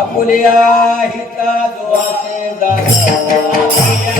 Apulia हिता दुआसे दाता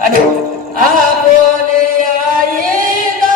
आणि Apulia हिता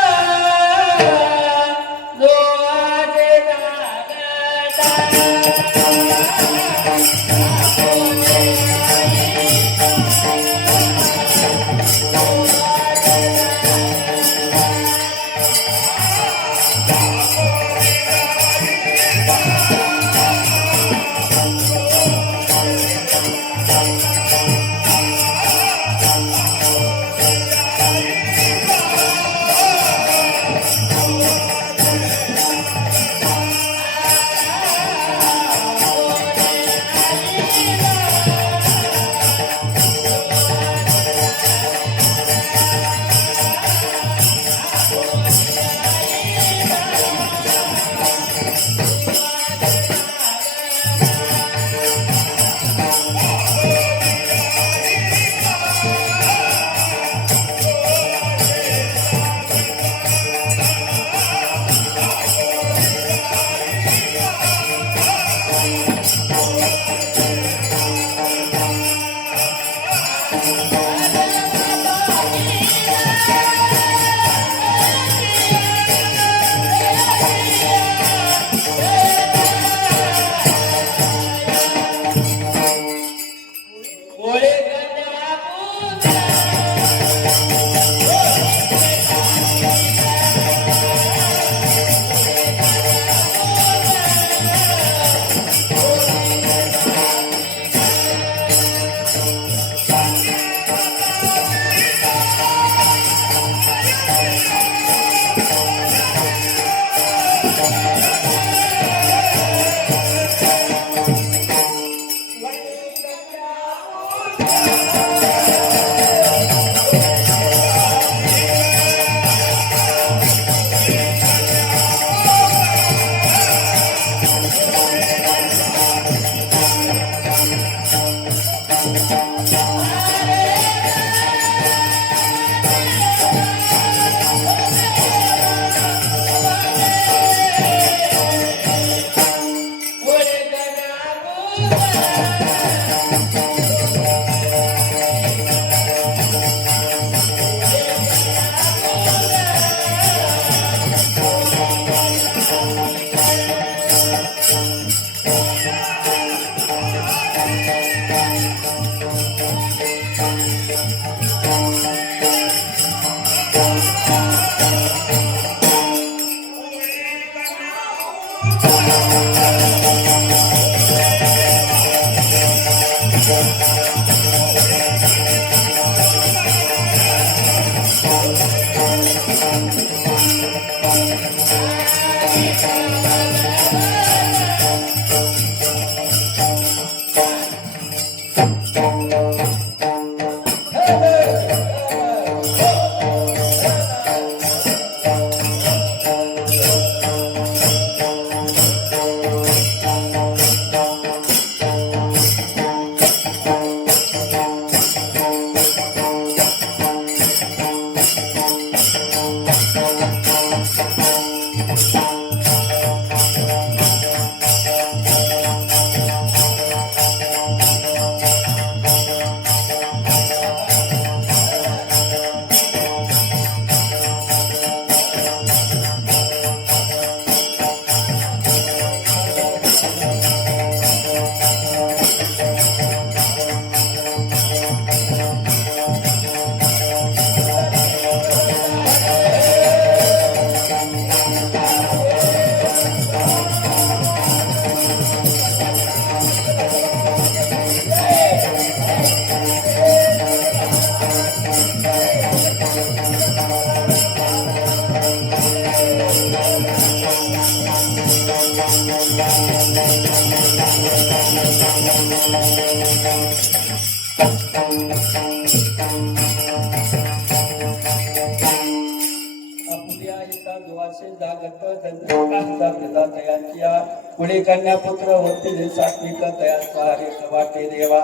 पुढे कन्या पुत्र होते सात्विक तयाचा हरे वाटे देवा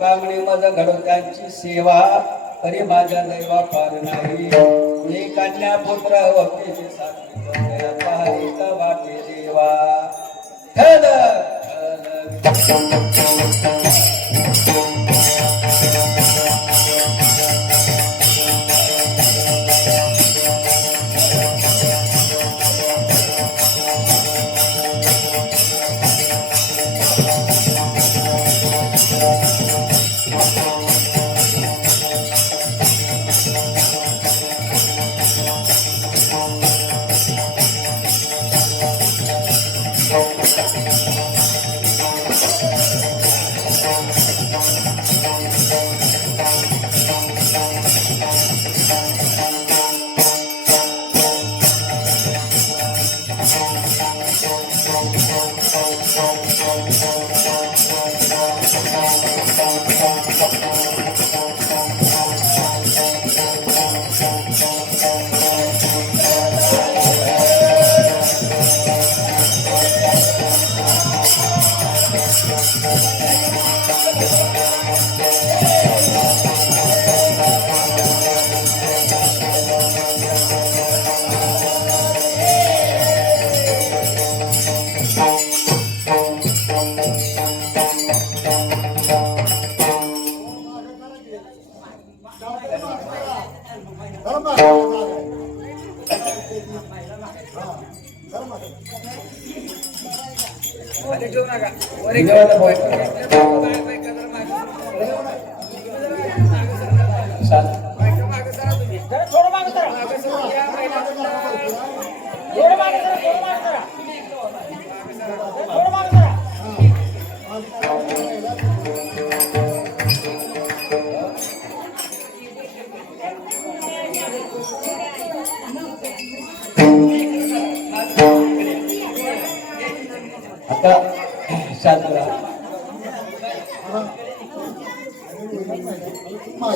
कामणे मज घडो त्यांची सेवा तरी माझ्या दैवा फार नाही पुढे कन्या पुत्र होते सात्विक तयाचा हरे वाटे देवा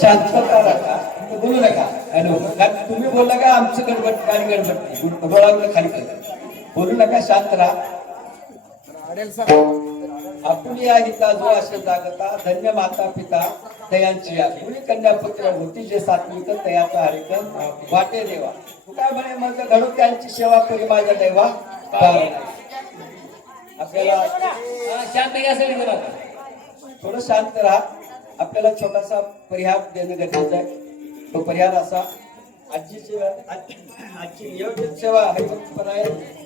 शांतता राखा, बोलू नका. तुम्ही बोलला का आमचं गडबड गाडी गडबड खाली बोलू नका, शांत राहा. आपुलिया हिता जो असे जागता धन्य माता पिता दयांची या मुली कन्या पुत्र होती जे सात्विक तयाचा हरिकन वाटे देवा तू काय म्हणे मग घडू त्यांची सेवा करी माझ्या देवा आपल्याला शांत घ्यासाठी बोला थोडं शांत राहा आपल्याला छोटासा परिहार देणं गरजेचं आहे तो परिहार असा आजची नियोजित सेवा हरिभक्तपणा आहे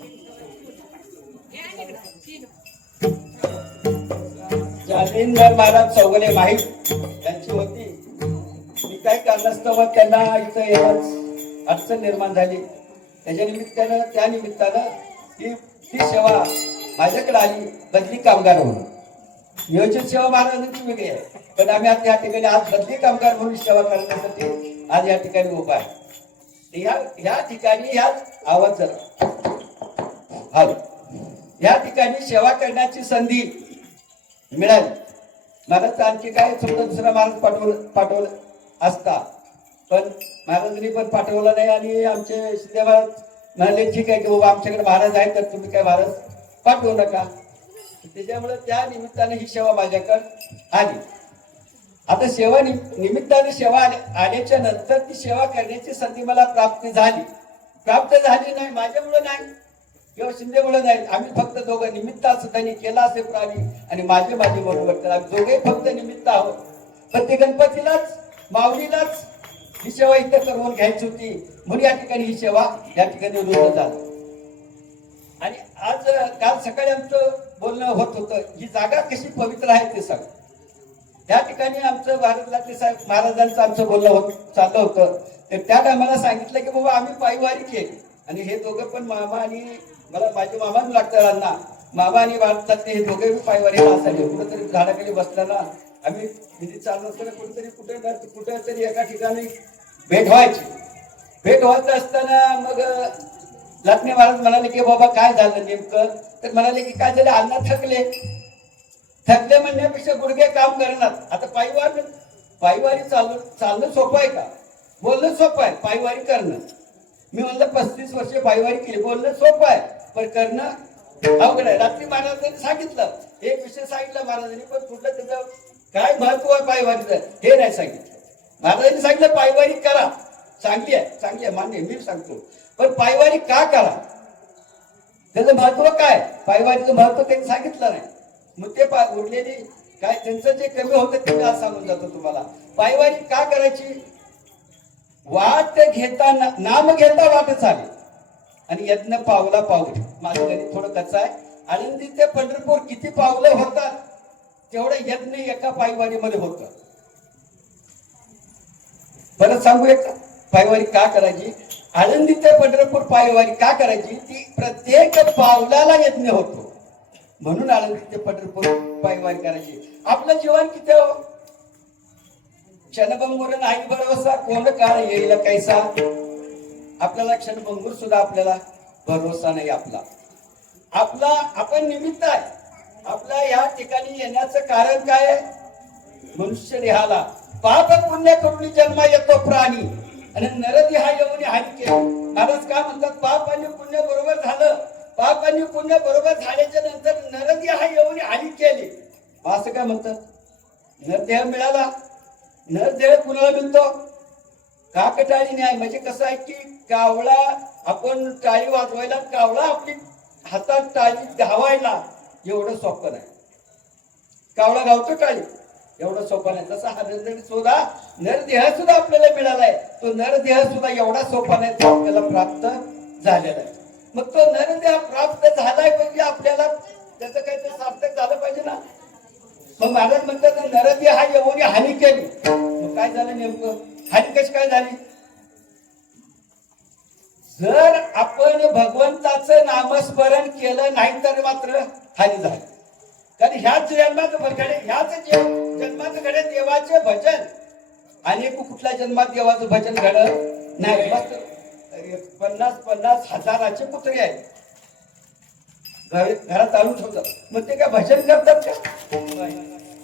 जालिंदर महाराज चौगले माहीत यांची होती मी काय कारणास्तव त्यांना इथं येण्यास अडचण निर्माण झाली त्या निमित्तानं ती सेवा माझ्याकडे आली बदली कामगार म्हणून नियोजित सेवा महाराजांची वेगळी आहे पण आम्ही आता या ठिकाणी आज बदली कामगार म्हणून सेवा करण्यासाठी आज या ठिकाणी उभा आहे या ठिकाणी ह्याच आवाज जरा या ठिकाणी सेवा करण्याची संधी मिळाली महाराज आणखी काय समजा दुसरा महाराज पाठवलं असता पण महाराजांनी पण पाठवलं नाही आणि आमचे शिंदे महाराज म्हणाले ठीक आहे की बाबा आमच्याकडे महाराज आहेत तर तुम्ही काय महाराज पाठवू नका त्याच्यामुळे त्या निमित्ताने ही सेवा माझ्याकडे आली आता सेवा निमित्ताने सेवा आल्याच्या नंतर ती सेवा करण्याची संधी मला प्राप्त झाली नाही माझ्यामुळे नाही किंवा शिंदेमुळे नाही आम्ही फक्त दोघं निमित्त असं त्यांनी केला असे प्राणी आणि माझे बरोबर तर आम्ही दोघे फक्त निमित्त आहोत पण ते गणपतीलाच माऊलीलाच ही सेवा इथं करून घ्यायची होती म्हणून या ठिकाणी ही सेवा या ठिकाणी रुजू झाली आणि आज काल सकाळी आमचं बोलणं होत होतं ही जागा कशी पवित्र आहे ते सांग त्या ठिकाणी आमचं भारत साहेब महाराजांचं आमचं बोलणं चाललं होतं तर त्या टायमाला सांगितलं की बाबा आम्ही पायवारी केली आणि हे दोघं पण मामा आणि मला माझे मामा लागतात मामा आणि भारतातले हे दोघे पायवारीला असायचे कुठेतरी झाडाखाली बसताना आम्ही तिथे चाललो असताना कुठेतरी एका ठिकाणी भेट व्हायचं असताना मग लाटणे महाराज म्हणाले की बाबा काय झालं नेमकं तर म्हणाले की काय झालं अण्णा थकले म्हणण्यापेक्षा गुडघे काम करणार आता पायवारी चालणं सोपं आहे का बोलणं सोपं आहे पायवारी करणं मी म्हणलं 35 वर्ष पायवारी केली बोलणं सोपं आहे पण करणं अवघड आहे रात्री महाराजांनी सांगितलं एक विषय सांगितला महाराजांनी पण कुठलं त्याचं काय महत्व आहे पायवारीचं हे नाही सांगितलं महाराजांनी सांगितलं पायवारी करा चांगली आहे मान्य मी सांगतो पण पायवारी का करा त्याचं महत्व काय पायवारीचं महत्व त्यांनी सांगितलं नाही मग ते उरलेली काय त्यांचं जे कमी होतं ते आज सांगून जातो तुम्हाला पायवारी का करायची वाट घेता नाम घेता वाट चाले आणि यज्ञ पावला पाऊल माझं गणित थोडं कच्चं आहे आनंदी ते पंढरपूर किती पावलं होतात तेवढं यज्ञ एका पायवारीमध्ये होत परत सांगू एक पायवारी का करायची आनंदी ते पंढरपूर पायवारी का करायची ती प्रत्येक पावलाला यज्ञ होतो म्हणून आनंदी ते पंढरपूर पायवारी करायची आपलं जीवन किती हो क्षणभंगुर नाही भरोसा कोण काळ येईल कैसा आपल्याला क्षणभंगुर सुद्धा आपल्याला भरोसा नाही आपला आपण निमित्त आहे आपल्या या ठिकाणी येण्याचं कारण काय आहे मनुष्य देहाला पाप पुण्य करून जन्म येतो प्राणी आणि नरदेहा येऊन हानी केली महाराज काय म्हणतात पाप आणि पुण्य बरोबर झालं पाप आणि पुण्य बरोबर झाल्याच्या नंतर नरदेहा येऊन हानी केली असं काय म्हणतात नरदेह मिळाला नरदेह कुणाला मिळतो काकटाळी न्याय म्हणजे कसं आहे की कावळा आपण टाळी वाजवायला कावळा आपली हातात टाळी धावायला एवढं सोपं नाही कावळा गावतो टाळी एवढं सोपं नाही तसा हा सुद्धा नरदेह सुद्धा आपल्याला मिळालाय तो नरदेह सुद्धा एवढा सोपा नाही तो आपल्याला प्राप्त झालेला आहे मग तो नरदेह प्राप्त झालाय म्हणजे आपल्याला त्याचं काहीतरी सार्थक झालं पाहिजे ना मग महाराज म्हणतात नरदेह हा एवढी हानी केली मग काय झालं नेमकं हानी कशी काय झाली जर आपण भगवंताचं नामस्मरण केलं नाही तर मात्र हानी झाली कारण ह्याच जन्मात घडे देवाचे भजन आणि कुठल्या जन्मात देवाचं भजन घडत नाही 50 हजाराचे कुत्रे आहेत घरात आणून ठेवतात मग ते काय भजन करतात का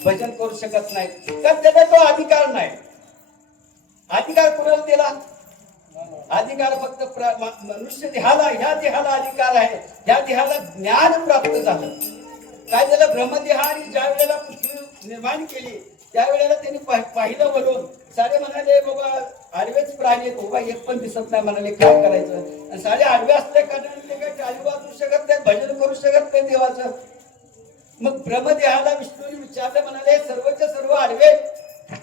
भजन करू शकत नाही तर त्याचा तो अधिकार नाही अधिकार कुणाला दिला अधिकार फक्त मनुष्य देहाला ह्या देहाला अधिकार आहे ह्या देहाला ज्ञान प्राप्त झालं काय झालं, ब्रह्मदेहाने ज्या वेळेला पृथ्वी निर्माण केली त्यावेळेला त्यांनी पाहिलं वरून, सारे म्हणाले बाबा आडवेच प्राणी आहेत, बाबा एक पण दिसत नाही, म्हणाले काय करायचं. आणि सारे आडवे असल्या कारणाने ते काही टाळी वाजवू शकत नाही, भजन करू शकत नाही देवाचं. मग ब्रह्मदेहाला विष्णूने विचारलं, म्हणाले सर्वच्या सर्व आडवे,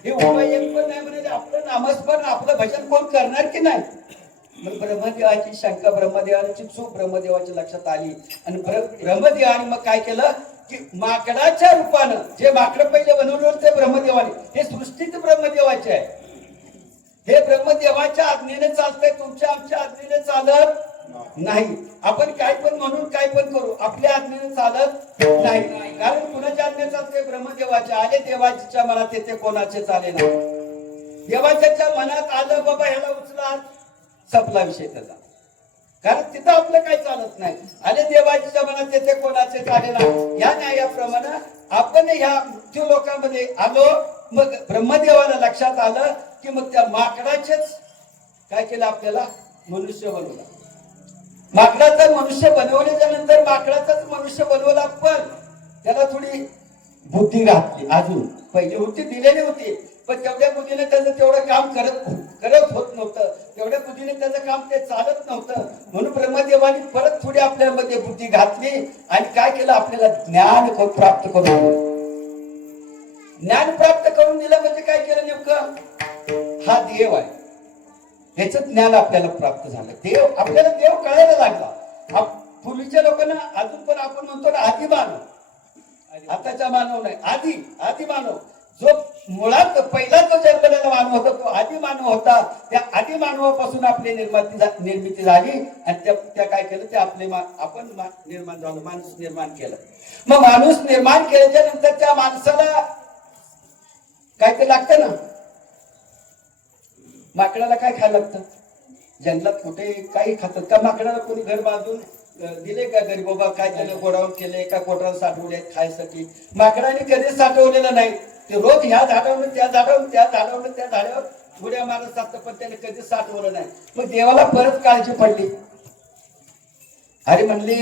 हे उपाय एक पण नाही, म्हणाले आपलं नामस्मरण आपलं भजन कोण करणार की नाही. मग ब्रह्मदेवाची शंका, ब्रह्मदेवाची चूक ब्रह्मदेवाच्या लक्षात आली. आणि ब्रह्मदेवाने मग काय केलं की माकडाच्या रूपानं, जे माकड पहिले बनवलं होतं ते ब्रह्मदेवाने, हे सृष्टीच ब्रह्मदेवाचे आहे. हे ब्रह्मदेवाच्या आज्ञेने चालतंय, तुमच्या आमच्या आज्ञेने चालत नाही. आपण काय पण म्हणून काय पण करू, आपल्या आज्ञेने चालत नाही. कारण कुणाच्या आज्ञेने चालते, ब्रह्मदेवाच्या. आले देवाच्या मनात येते, कोणाचे चाले नाही. देवाच्या मनात आलं बाबा ह्याला उचला, संपला विषय त्याचा. कारण तिथं आपलं काही चालत नाही. आले देवाच्या मनात येते, कोणाचे चाले नाही. या न्यायाप्रमाणे आपण ह्या मृत्यू लोकांमध्ये आलो. मग ब्रह्मदेवाला लक्षात आलं की मग त्या माकडाचेच काय केलं, आपल्याला मनुष्य बनवला. माकडाचा मनुष्य बनवल्याच्या नंतर माकडाचाच मनुष्य बनवला, पण त्याला थोडी बुद्धी घातली. अजून पहिली होती दिलेली होती, पण तेवढ्या बुद्धीने त्याचं तेवढं काम करत होत नव्हतं. तेवढ्या बुद्धीने त्याचं काम ते चालत नव्हतं. म्हणून ब्रह्मदेवाने परत थोडी आपल्यामध्ये बुद्धी घातली आणि काय केलं, आपल्याला ज्ञान प्राप्त करून दिलं. ज्ञान प्राप्त करून दिलं म्हणजे काय केलं नेमकं, हा देव आहे ह्याचं ज्ञान आपल्याला प्राप्त झालं. देव आपल्याला देव कळायला लागला. पूर्वीच्या लोकांना अजून पण आपण म्हणतो ना आदी मानव, आताचा मानव नाही, आदी मानव. जो मुळात पहिला जो जन्मलेला मानव होता तो आदी मानव होता. त्या आदी मानवापासून आपली निर्मिती झाली आणि त्या काय केलं, ते आपण निर्माण झालो, माणूस निर्माण केलं. मग माणूस निर्माण केल्याच्या नंतर त्या माणसाला काय ते लागतं ना, माकडाला काय खायला लागतं, जंगलात कुठे काही खातात का माकडाला? कोणी घर बांधून दिले का घरी, बाबा काय त्यानं गोडाऊन केले का कोटाला साठवले खायसाठी? माकडाने कधीच साठवलेलं नाही. ते रोज ह्या झाडावर त्या झाडावर त्या झाडावर त्या झाडावर उड्या मारत जातं, पण त्याने कधीच साठवलं नाही. मग देवाला परत काळजी पडली. अरे म्हणले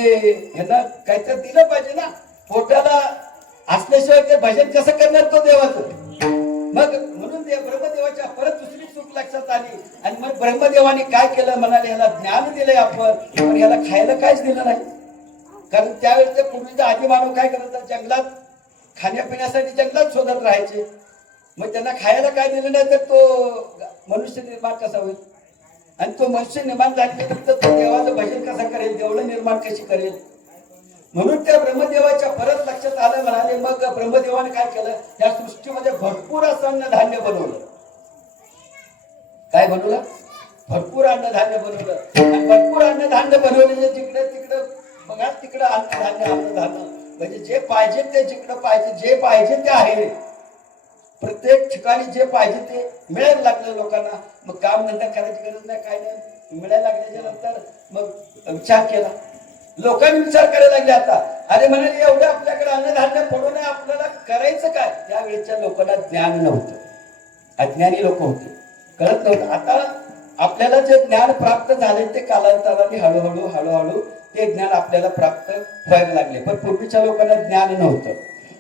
ह्यांना काहीतरी दिलं पाहिजे ना, पोटाला असल्याशिवाय ते भजन कसं करणार तो देवाचं. मग म्हणून ब्रह्मदेवाच्या परत दुसरी चूक लक्षात आली आणि मग ब्रह्मदेवाने काय केलं, म्हणाले ह्याला ज्ञान दिलंय आपण, पण ह्याला खायला काहीच दिलं नाही. कारण त्यावेळेस पूर्वीचा आदी मानव काय करायचा, जंगलात खाण्यापिण्यासाठी जंगलात शोधत राहायचे. मग त्यांना खायला काय दिलं नाही तर तो मनुष्य निर्माण कसा होईल. आणि तो मनुष्य निर्माण झाल्यानंतर तो देवाचं भजन कसं करेल, देवळं निर्माण कशी करेल. म्हणून त्या ब्रह्मदेवाच्या परत लक्षात आलं. म्हणाले मग ब्रह्मदेवाने काय केलं, त्या सृष्टीमध्ये भरपूर असं अन्नधान्य बनवलं. काय बनवलं, भरपूर अन्नधान्य बनवलं. आणि भरपूर अन्नधान्य बनवले, जिकडे तिकडं बघा तिकडं अन्नधान्य म्हणजे जे पाहिजे ते, जिकडं पाहिजे जे पाहिजे ते आहे. प्रत्येक ठिकाणी जे पाहिजे ते मिळायला लागलं लोकांना. मग काम धंदा करायची गरज नाही, काय नाही, मिळायला लागल्याच्या नंतर मग विचार केला. लोकांनी विचार करायला लागले आता, अरे म्हणाले एवढं आपल्याकडे अन्नधान्य पडू नये, आपल्याला करायचं काय. त्यावेळेच्या लोकांना ज्ञान नव्हतं, अज्ञानी लोक होते, कळत नव्हतं. आता आपल्याला जे ज्ञान प्राप्त झाले ते कालांतराने हळूहळू ते ज्ञान आपल्याला प्राप्त व्हायला लागले. पण पूर्वीच्या लोकांना ज्ञान नव्हतं.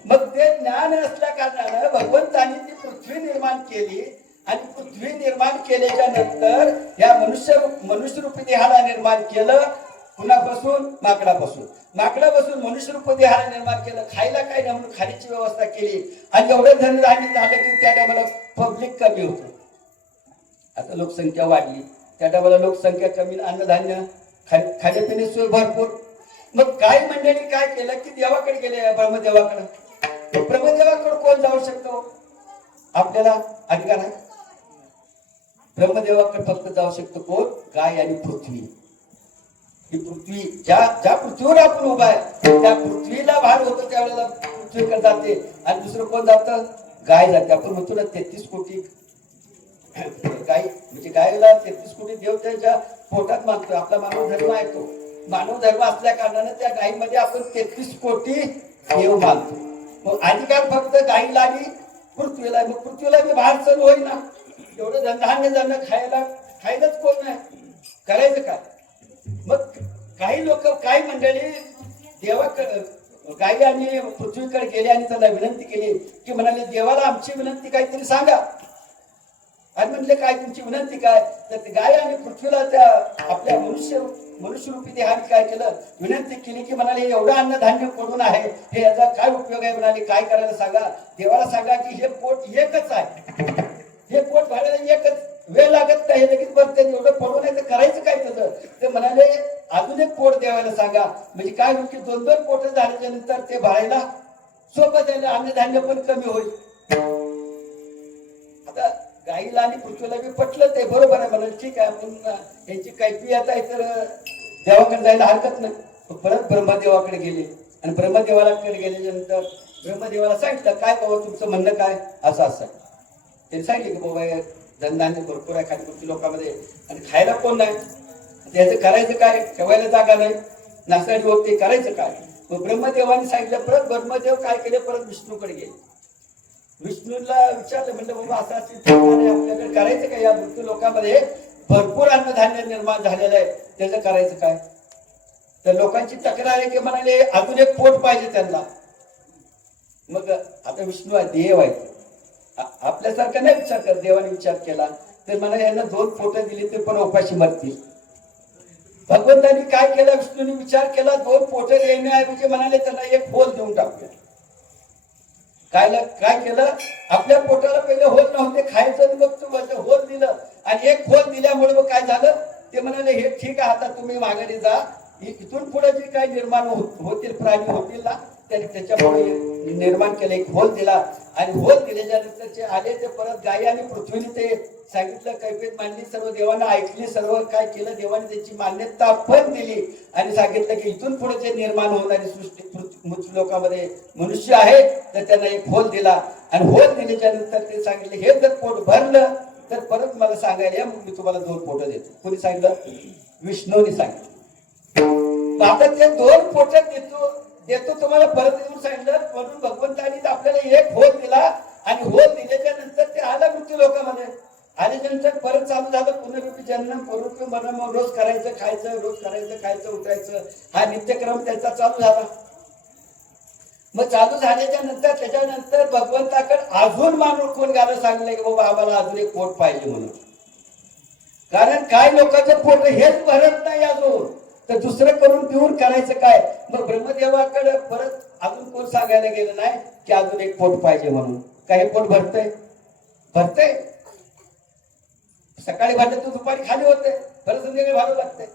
मग ते ज्ञान असल्या कारणानं भगवंतांनी ती पृथ्वी निर्माण केली आणि पृथ्वी निर्माण केल्याच्या नंतर या मनुष्य रूपी देहाला निर्माण केलं. कुणापासून, माकडापासून मनुष्य रूप देहाला निर्माण केलं. खायला काय नाही म्हणून खाण्याची व्यवस्था केली. आणि एवढं धनधान्य झालं की त्या टायमाला पब्लिक कमी होतं. आता लोकसंख्या वाढली, त्या टायमाला लोकसंख्या कमी, अन्नधान्य खाण्यापिणे सोय भरपूर. मग काही मंडळी काय केलं की देवाकडे गेले, ब्रह्मदेवाकडे. ब्रह्मदेवाकडे कोण जाऊ शकतो, आपल्याला अधिकार आहे. ब्रह्मदेवाकडे फक्त जाऊ शकतो कोण, गाय आणि पृथ्वी. ही पृथ्वी ज्या पृथ्वीवर आपण उभा आहे त्या पृथ्वीला भार होतो, त्यावेळेला पृथ्वीकडे जाते. आणि दुसरं कोण जातं, गाय जाते. आपण म्हणतो ना 33 कोटी गाय, म्हणजे गायला 33 कोटी देव त्याच्या पोटात मानतो. आपला मानव धर्म आहे, तो मानव धर्म असल्या कारणाने त्या गायीमध्ये आपण 33 कोटी देव मानतो. मग अधिकार फक्त गायीला आणि पृथ्वीला. मग पृथ्वीला मी भार चालू होईल ना, एवढं धनधान्य जाणं खायलाच कोण नाही, करायचं काय. मग काही लोक, काही मंडळी गाई आणि पृथ्वीकडे गेले आणि त्याला विनंती केली की म्हणाले देवाला आमची विनंती काहीतरी सांगा. आणि म्हणले काय तुमची विनंती काय. तर ते गाय आणि पृथ्वीला त्या आपल्या मनुष्यरूपी देहाने काय केलं विनंती केली की म्हणाले एवढं अन्नधान्य पडून आहे हे याचा काय उपयोग आहे. म्हणाले काय करायला सांगा. देवाला सांगा की हे पोट एकच आहे, हे पोट भरायला एकच वेळ लागत नाही, लगेच भरते. एवढं पडून आहे तर करायचं काय त्याचं. ते म्हणाले अजून एक पोट देवाला सांगा. म्हणजे काय होईल की 2-2 पोट झाल्याच्या नंतर ते भरायला सोपं जाईल, अन्नधान्य पण कमी होईल. आता गाईला आणि पृथ्वीला बी पटलं ते बरोबर आहे. म्हणाले ठीक आहे आपण यांची कैफियत आहे तर देवाकडे जायला हरकत नाही. परत ब्रह्मदेवाकडे गेले आणि ब्रह्मदेवाकडे गेल्याच्या नंतर ब्रह्मदेवाला सांगितलं काय बाबा तुमचं म्हणणं काय. असं असं त्यांनी सांगितलं की बाबा धनधान्य भरपूर आहे खाणीपुरती लोकांमध्ये आणि खायला कोण नाही, त्याचं करायचं काय. ठेवायला जागा नाही, नासाडी होते, करायचं काय. मग ब्रह्मदेवाने सांगितलं. परत ब्रह्मदेव काय केले परत विष्णूकडे गेले. विष्णूला विचारलं म्हणलं बाबा असं आपल्याकडे करायचं काय. या मृत्यू लोकांमध्ये भरपूर अन्नधान्य निर्माण झालेलं आहे, त्याचं करायचं काय. तर लोकांची तक्रार आहे की म्हणाले अजून एक पोट पाहिजे त्यांना. मग आता विष्णू देव आहे, आपल्यासारखा नाही विचार कर. देवाने विचार केला तर मला यांना 2 पोट दिली ते पण उपाशी मरतील. भगवंतांनी काय केलं विष्णूने विचार केला 2 पोट देण्याऐवजी म्हणाले त्यांना एक होल देऊन टाकूया. काय केलं आपल्या पोटाला पहिले होल नव्हते खायचं, मग तू होल दिलं आणि एक होल दिल्यामुळे मग काय झालं ते म्हणाले हे ठीक आहे आता तुम्ही माघारी जा. इथून पुढे जे काही निर्माण होतील प्राणी होतील ना त्याच्यामुळे निर्माण केलं. एक होल दिला आणि होल दिल्याच्या नंतर ते आले ते परत गाई आणि पृथ्वीने ते सांगितलं कैफियत मांडली. सर्व देवांना ऐकली, सर्व काय केलं देवाने त्याची मान्यता पण दिली आणि सांगितलं की इथून पुढे जे निर्माण होणारी सृष्टी लोकांमध्ये मनुष्य आहे तर त्यांना एक होल दिला आणि होल दिल्याच्या नंतर ते सांगितलं हे जर पोट भरलं तर परत मला सांगायला मग मी तुम्हाला 2 पोट देतो. कोणी सांगितलं. विष्णूने सांगितलं. आता ते 2 पोट देतो तुम्हाला परत येऊन सांगितलं. म्हणून भगवंतानी आपल्याला एक होल दिला आणि होल दिल्याच्या नंतर ते आला मृत्यू लोकांमध्ये. आल्याच्या नंतर परत चालू झालं पुनरुपी जन्म पुनरुपी मरण. रोज करायचं खायचं, रोज करायचं खायचं उठायचं हा नित्यक्रम त्यांचा चालू झाला. मग चालू झाल्याच्या नंतर त्याच्यानंतर भगवंताकडे अजून माणूस कोण गाणं सांगलं की बाबा आम्हाला अजून एक पोट पाहिजे म्हणून. कारण काय लोकांचं पोट हेच भरत नाही अजून तर दुसरं करून पिऊन करायचं काय. मग ब्रह्मदेवाकडे परत अजून कोण सांगायला गेलं नाही की अजून एक पोट पाहिजे म्हणून. काही पोट भरतंय भरतंय. सकाळी भांडत तर दुपारी खाली होते, परत संध्याकाळी भाडं लागते.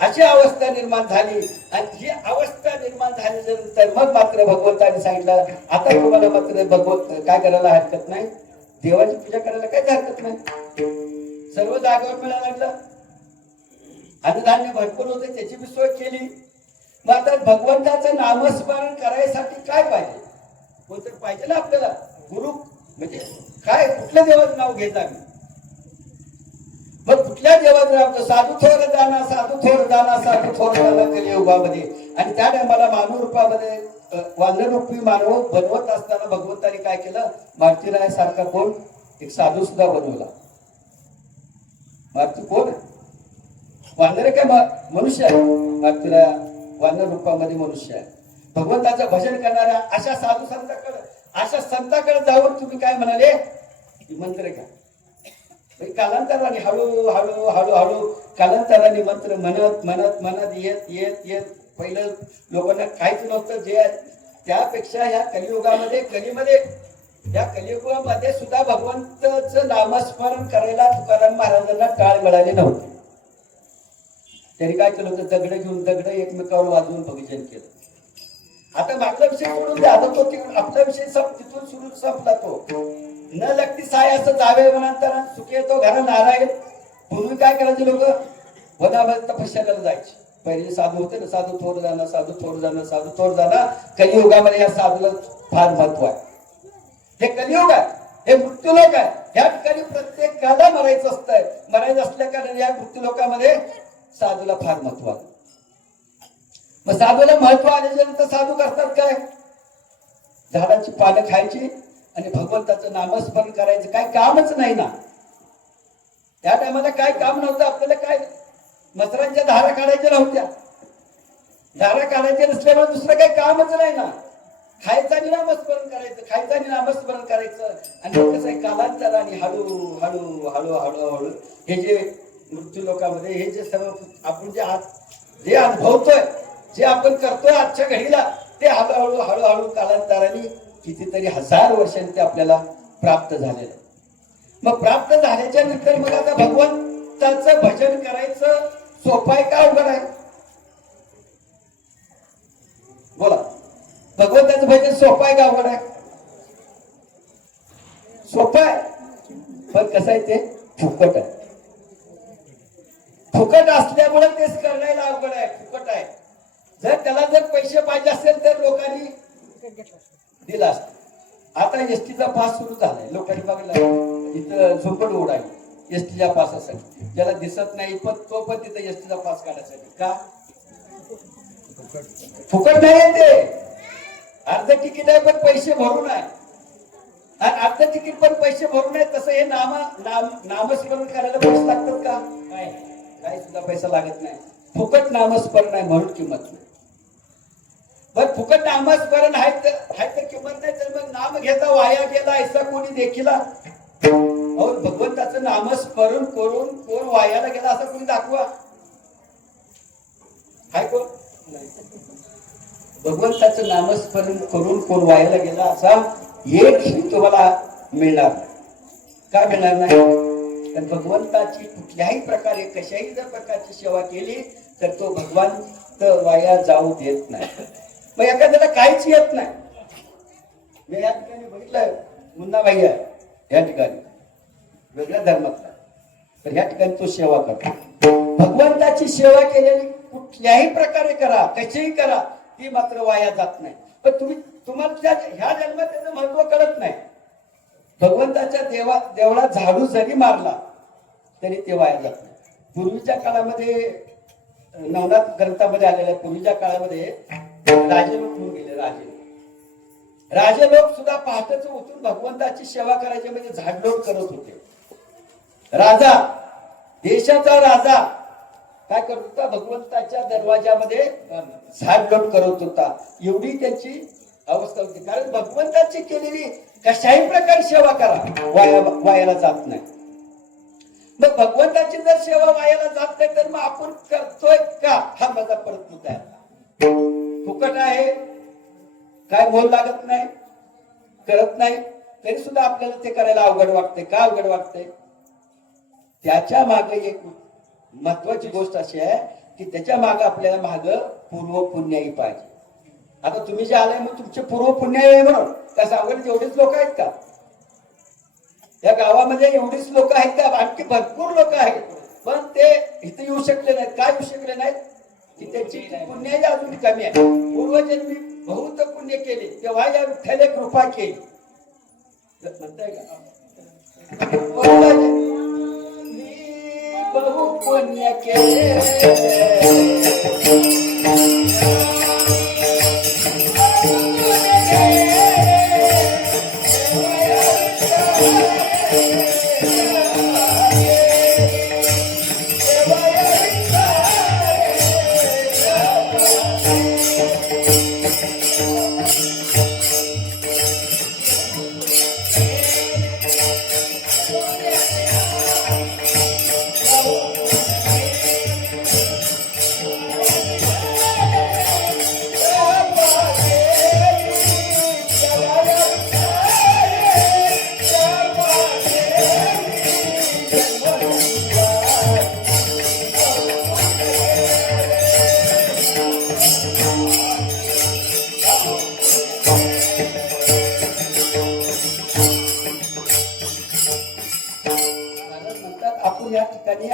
अशी अवस्था निर्माण झाली आणि ही अवस्था निर्माण झाल्यानंतर मग मात्र भगवंताने सांगितलं आता तुम्हाला मात्र भगवंत काय करायला हरकत नाही, देवाची पूजा करायला काहीच हरकत नाही. सर्व जागेवर मिळायला लागलं. अन्नधान्य भरपूर होते त्याची बी सोय केली. मग आता भगवंताचं नामस्मरण करायसाठी काय पाहिजे. कोणतरी पाहिजे ना आपल्याला. गुरु म्हणजे काय कुठल्या देवाचं नाव घेत आम्ही. मग कुठल्या देवाचं नाव. साधू थोर जाणा साधू थोर जाणा साधू थोर जाणा कलियुगामध्ये. आणि त्या टायमाला मानव रूपामध्ये वानररूपी मानव बनवत असताना भगवंताने काय केलं मारुतीराय सारखा कोण एक साधू सुद्धा बनवला. मारुती कोण वानर काय मनुष्य आहे. मारुतीराय वानर रूपामध्ये मनुष्य आहे. भगवंताचं भजन करणाऱ्या अशा साधू संताकडे जाऊन तुम्ही काय म्हणाले मंत्र घ्या. कालांतराने हळू हळू हळू हळू कालांतराने मंत्र म्हणत म्हणत म्हणत येत येत येत. पहिलं लोकांना काहीच नव्हतं जे त्यापेक्षा ह्या कलियुगामध्ये या कलियुगामध्ये सुद्धा भगवंताचं नामस्मरण करायला तुकाराम महाराजांना टाळ मिळाले नव्हते. त्यांनी काय केलं होतं दगड घेऊन दगड एकमेकावर वाजवून भजन केलं. आता मागला विषय सोडून द्या. आता तो आपला विषय तिथून सुरू संपला. तो न लगती साय असं जावे वनांतर सुखे तो घरा नारायण. पूर्वी काय करायचे लोक वनामध्ये तपश्चर्याला जायचे. पहिले साधू होते ना साधू थोर जाणं साधू थोर जाणं साधू थोर जाणं. कलियुगामध्ये या साधूला फार महत्व आहे. हे कलियुग आहे, हे मृत्यू लोक आहे. ह्या ठिकाणी प्रत्येकाला मरायचं असतंय. मरायचं असल्या कारण या मृत्यू लोकांमध्ये साधूला फार महत्व आहे. मग साधूला महत्व आल्याच्या नंतर साधू करतात काय झाडाची पानं खायची आणि भगवंताचं नामस्मरण करायचं. काय कामच नाही ना त्या टायमाला. काय काम नव्हतं आपल्याला. काय मसरांच्या धारा काढायच्या नव्हत्या. धारा काढायचे नसल्यामुळे दुसरं काही कामच नाही ना. खायचं आणि नामस्मरण करायचं, खायचं आणि नामस्मरण करायचं. आणि मग कसं आहे, कालांतराने हळू हळू हळू हळू हळू हे जे मृत्यू लोकांमध्ये हे जे सर्व आपण जे अनुभवतोय, जे आपण करतोय आजच्या घडीला, ते हळूहळू हळूहळू कालांतराने कितीतरी हजार वर्षांनी ते आपल्याला प्राप्त झालेलं. मग प्राप्त झाल्याच्या नंतर मग आता भगवंताचं भजन करायचं सोपं आहे का अवघड आहे? बोला, भगवंताचं भजन सोपं आहे का अवघड आहे? सोपं आहे, पण कसं आहे ते फुकट आहे. फुकट असल्यामुळे तेच करायला अवघड आहे, फुकट आहे. जर पैसे पाहिजे असेल तर लोकांनी दिला असत. आता एसटीचा पास सुरू झालाय, लोकांनी बघलं इथं झोपड उडाली एसटीच्या पासासाठी. ज्याला दिसत नाही पण तो पण तिथं एसटीचा पास काढायसाठी. का? फुकट नाही ते. अर्ध तिकीट आहे पण पैसे भरून आहे. अर्ध तिकीट पण पैसे भरून आहे. तसं हे नामस्मरण करायला पैसे लागतात का? काही सुद्धा पैसा लागत नाही. फुकट नामस्मरण आहे म्हणून किंमत नाही. पण फुकट नामस्मरण आहे तर किंमत नाही, तर मग नाम घेता वाया गेला ऐसा कोणी देखीला. भगवंताचं नामस्मरण करून कोण वायाला गेला असं कोणी दाखवा. हाय कोण? भगवंताचं नामस्मरण करून कोण वायाला गेला असा एकही तुम्हाला मिळणार नाही. का मिळणार नाही? तर भगवंताची कुठल्याही प्रकारे कशाही जर प्रकारची सेवा केली तर तो भगवंत वाया जाऊ देत नाही. मग एखाद्याला काहीच येत नाही. मी या ठिकाणी बघितलं, मुन्नाबाई आहे या ठिकाणी वेगळ्या धर्मातला, तर या ठिकाणी तो सेवा करतो. भगवंताची सेवा केलेली कुठल्याही प्रकारे करा, कशीही करा, ती मात्र वाया जात नाही. पण तुम्हाला ह्या जन्मात त्याचं महत्व कळत नाही. भगवंताच्या देवळात झाडू जरी मारला तरी ते वाया जात नाही. पूर्वीच्या काळामध्ये नवनाथ ग्रंथामध्ये आलेल्या पूर्वीच्या काळामध्ये राजे लोक होऊन गेले. राजे लोक सुद्धा पहाटेच उठून भगवंताची सेवा करायची, म्हणजे झाडलोट करत होते. राजा, देशाचा राजा काय करत होता? भगवंताच्या दरवाजामध्ये झाडलोट करत होता. एवढी त्यांची अवस्था होती. कारण भगवंताची केलेली कशाही प्रकारे सेवा करा, वायाला जात नाही. मग भगवंताची जर सेवा वायाला जात नाही तर मग आपण करतोय का, हा माझा परत मुद्दा आहे. फुकट आहे, काय मोल लागत नाही, करत नाही, तरी सुद्धा आपल्याला ते करायला अवघड वाटते. का अवघड वाटते? त्याच्या मागे एक महत्वाची गोष्ट अशी आहे की त्याच्या मागे आपल्याला पूर्व पुण्याही पाहिजे. आता तुम्ही जे आलाय मग तुमचे पूर्व पुण्य आहे म्हणून त्या सांगण्यात एवढेच लोक आहेत का? या गावामध्ये एवढीच लोक आहेत का? आणखी भरपूर लोक आहेत, पण ते इथे येऊ शकले नाहीत. काय येऊ शकले नाहीत? की त्यांची पुण्याही अजून कमी आहे. पूर्वजन्मी बहुत पुण्य केले तेव्हा या विठ्ठले कृपा केली. म्हणताय का? बहु पुण्य केले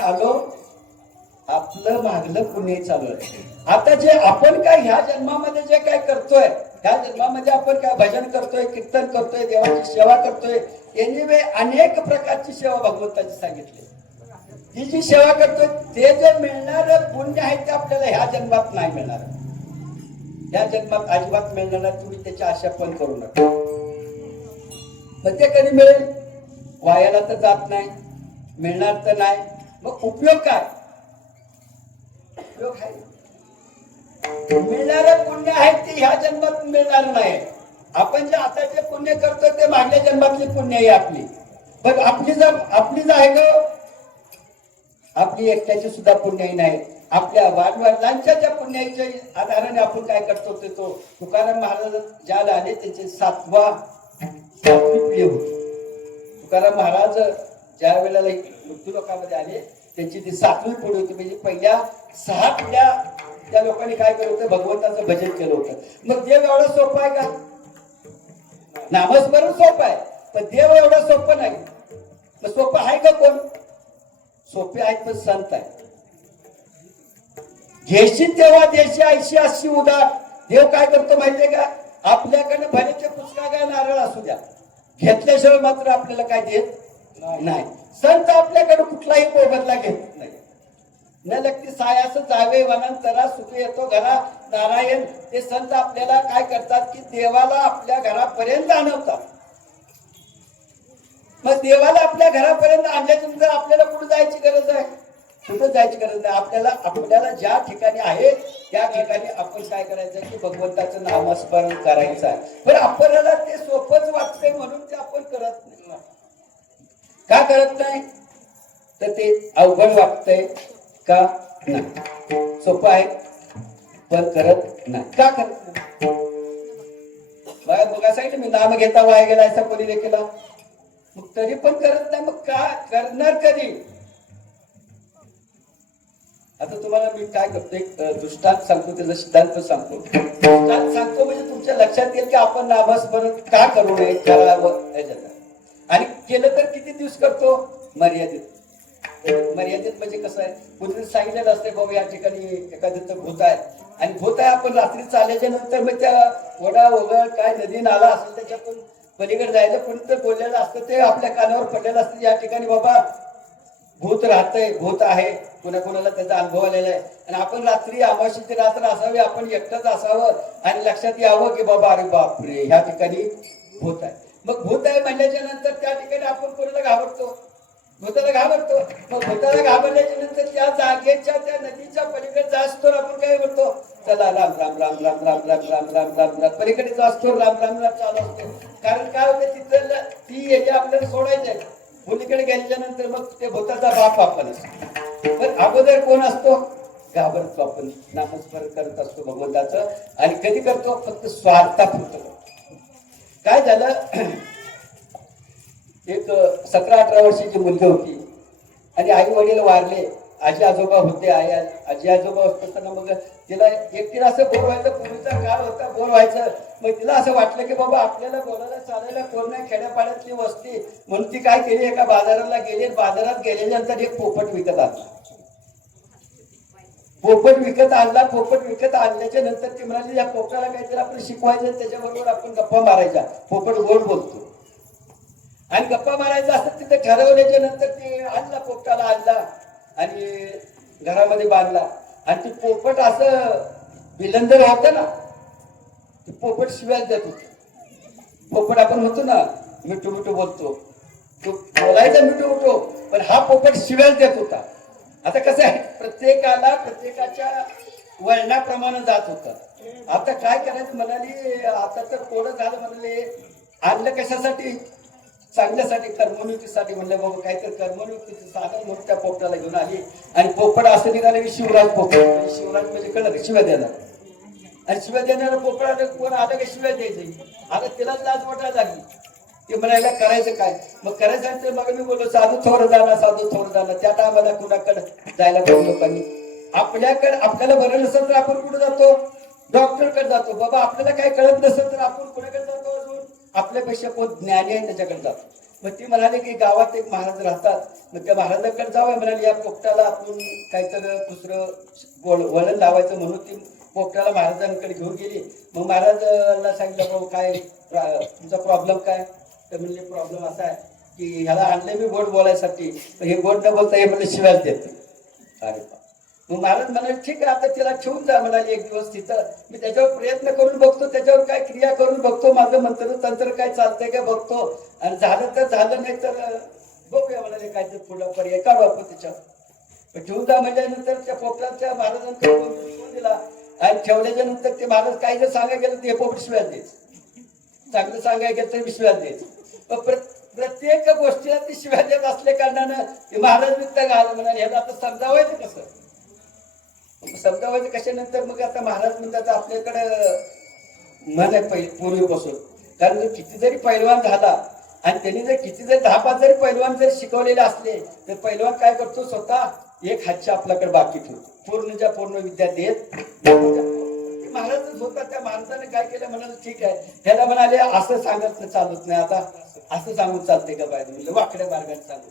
आलो, आपलं मागलं पुण्य चालू आहे. आता जे आपण काय ह्या जन्मामध्ये जे काय करतोय, ह्या जन्मामध्ये आपण काय भजन करतोय, कीर्तन करतोय, देवाची सेवा करतोय, एनिवे अनेक प्रकारची सेवा भगवंताची सांगितली. ही जी सेवा करतोय ते जे मिळणार पुण्य आहे ते आपल्याला ह्या जन्मात नाही मिळणार. ह्या जन्मात अजिबात मिळणार नाही. तुम्ही त्याची आशा पण करू नका. मग ते कधी मिळेल? वायाला तर जात नाही, मिळणार तर नाही. मग उपयोग काय? उपयोग आहे मिळणारं पुण्य आहे ते ह्या जन्मात मिळणार नाही. आपण जे आता जे पुण्य करतो ते मागल्या जन्मातली पुण्य आहे आपली. पण आपलीच आहे का? आपली एकट्याची सुद्धा पुण्याई नाही. आपल्या वाडवडिलांच्या ज्या पुण्याच्या आधाराने आपण काय करतो ते तो तुकाराम महाराज ज्याला आले त्याचे सातवी पिढी होती. तुकाराम महाराज ज्या वेळेला मृत्यू लोकांमध्ये आले त्यांची ती 7वी पिढी होती. म्हणजे पहिल्या 6 पिढ्या त्या लोकांनी काय केलं होतं, भगवंताचं भजन केलं होतं. मग देव एवढं सोपं आहे का? नामस्मरण सोपं आहे पण देव एवढं सोपं नाही. मग सोपं आहे का कोण? सोपे आहेत पण संत आहे. घेशी तेव्हा देशी ऐशी अशी उदार. देव काय करतो माहितीये का? आपल्याकडे भलेचे पुस्तका काय नारळ असू द्या, घेतल्याशिवाय मात्र आपल्याला काय देत नाही. संत आपल्याकडे कुठलाही मोबदला घेत नाही. न लगती सायास जावे वनांतरा सुख येतो घरा नारायण. ते संत आपल्याला काय करतात की देवाला आपल्या घरापर्यंत आणवतात. मग देवाला आपल्या घरापर्यंत आणल्यानंतर आपल्याला कुठं जायची गरज आहे? कुठं जायची गरज नाही. आपल्याला ज्या ठिकाणी आहे त्या ठिकाणी आपण काय करायचं की भगवंताचं नामस्मरण करायचं आहे. पण आपल्याला ते सोपंच वाटतंय म्हणून ते आपण करत नाही. का करत नाही? तर ते अवघड वाटतंय का? नाही. सोपं आहे पण करत नाही. का करत नाही? बघा सांगितलं मी नाम घेता वाया गेला असा कोणी देखील, मग तरी पण करत नाही. मग का करणार कधी? आता तुम्हाला मी काय करतो एक दृष्टांत सांगतो, त्याचा सिद्धांत सांगतो. दृष्टांत सांगतो म्हणजे तुमच्या लक्षात येईल की आपण नामस्मरण का करू नये, करावं याच्यात. आणि केलं तर किती दिवस करतो? मर्यादित. मर्यादित म्हणजे कसं आहे, कुठे सांगितलेलं असते बाबा या ठिकाणी एखादं भूत आहे आणि भूत आहे. आपण रात्री चालल्याच्या नंतर मग त्या ओढा ओघळ काय नदी नाला असेल त्याच्यातून पलीकडे जायचं. कोणी तर बोललेलं असतं ते आपल्या कानावर पडलेलं असतं या ठिकाणी बाबा भूत राहतंय, भूत आहे. कोणाकोणाला त्याचा अनुभव आलेला आहे. आणि आपण रात्री अमावस्येची रात्र असावी, आपण एकटंच असावं आणि लक्षात यावं की बाबा अरे बापरे ह्या ठिकाणी भूत आहे. मग भूत आहे म्हणल्याच्या नंतर त्या ठिकाणी आपण कोणाला घाबरतो? भूताला घाबरतो. मग भूताला घाबरल्याच्या नंतर त्या जागेच्या त्या नदीच्या पलीकडे जास्तो आपण काय म्हणतो, चला राम राम राम राम राम राम राम राम राम राम पलीकडे जास्तो राम राम राम चालू असतो. कारण काय होतं तिथं ती हे आपल्याला सोडायचंय. मुलीकडे गेल्याच्या नंतर मग ते भूताचा बाप आपण असतो. पण अगोदर कोण असतो? घाबरतो. आपण नामस्मरण करत असतो भगवंताचं. आणि कधी करतो? फक्त स्वार्थापुरतं. काय झालं, एक 17-18 वर्षाची मुलगी होती आणि आई वडील वारले. आजी आजोबा होते. आजी आजोबा असताना मग तिला एकटीला असं बोर व्हायचं. पूर्वीचा काळ होता, बोर व्हायचं. मग तिला असं वाटलं की बाबा आपल्याला बोलायला चालायला कोण नाही, खेड्यापाड्यातली वस्ती. म्हणून ती काय केली, एका बाजाराला गेली. बाजारात गेल्यानंतर एक पोपट विकत आणला. पोपट विकत आणल्याच्या नंतर ती म्हणाली या पोपटाला काहीतरी आपण शिकवायचं, त्याच्याबरोबर आपण गप्पा मारायच्या. पोपट गोड बोलतो आणि गप्पा मारायचं असतं. तिथे ठरवल्याच्या नंतर ते आणला, पोपटाला आणला आणि घरामध्ये बांधला. आणि ती पोपट असं विलंदर होतं ना, ते पोपट शिव्याच देत होते. पोपट आपण म्हणतो ना मिठू मिठू बोलतो, तो बोलायचा मिठू मिठू, पण हा पोपट शिव्याच देत होता. आता कसं आहे, प्रत्येकाला प्रत्येकाच्या वळणाप्रमाणे जात होतं. आता काय करायचं म्हणाली, आता तर थोडं झालं म्हणाले, आणलं कशासाठी? चांगल्यासाठी, करमणुकीसाठी. म्हणलं बाबा काहीतरी करमणुकीचं साधन म्हणून त्या पोपटाला घेऊन आली. आणि पोपट असं निघालं की शिवराज पोपट. शिवराज म्हणजे कळलं का? शिव्या देणार. आणि शिव्या देणारा पोपटाला कोण आलं का शिव्या द्यायचं. आता तिलाच लाज वाटायला लागली. ते म्हणायला करायचं काय? मग करायचं मग मी बोललो साधू थोर जाणं. त्या टायमाला कुणाकडे जायला पाहिजे लोकांनी. आपल्याला बरं नसेल तर आपण कुठे जातो? डॉक्टरकडे जातो. बाबा आपल्याला काय कळत नसेल तर आपण कुणाकडे जातो? अजून आपल्यापेक्षा कोण ज्ञानी आहे त्याच्याकडे जातो. मग ती म्हणाली की गावात एक महाराज राहतात, मग त्या महाराजाकडे जावं. म्हणाली या पोपटाला आपण काहीतरी दुसरं वळण लावायचं म्हणून ती पोपटाला महाराजांकडे घेऊन गेली. मग महाराजांना सांगितलं बाबा काय तुमचा प्रॉब्लेम काय? तर म्हणजे प्रॉब्लेम असा आहे की ह्याला आणले मी गोड बोलायसाठी, हे गोड न बोलता हे म्हणजे शिव्याच देते. अरे मग महाराज म्हणाले ठीक आहे, आता तिला ठेवून जा म्हणाले एक दिवस तिथं. मी त्याच्यावर प्रयत्न करून बघतो, त्याच्यावर काय क्रिया करून बघतो, माझं मंत्र तंत्र काय चालतंय का बघतो. आणि झालं तर झालं, नाही तर बघूया म्हणाले काय तर पुढं पर्याय काढू आपण त्याच्यावर. ठेवून जा म्हटल्यानंतर त्या पोपटाच्या महाराजांकडे दिला. आणि ठेवल्याच्या नंतर ते महाराज काही जर सांगायला गेलं ते पोपट विश्वास द्यायचं, चांगलं सांगायला गेलं तर विश्वास द्यायचं. पण प्रत्येक गोष्टीला ती शिव्या देत असल्या कारणानं ते महाराज वित्त घाल म्हणाले ह्याला आता समजावायचं कसं, समजावायचं कशानंतर मग आता महाराज म्हणतात आपल्याकडं मन आहे पहिले पूर्वीपासून. कारण किती जरी पैलवान झाला आणि त्यांनी जर किती जरी 10-5 जरी पैलवान जर शिकवलेले असले तर पैलवान काय करतो, स्वतः एक हातच्या आपल्याकडे बाकी ठेवतो, पूर्णच्या पूर्ण विद्या देत. महाराजच होता. त्या माणसाने काय केलं, म्हणाले ठीक आहे, त्याला म्हणाले असं सांगत चालत नाही, आता असं सांगून चालते का पाहिजे, म्हणजे वाकड्या मार्गाने सांगू.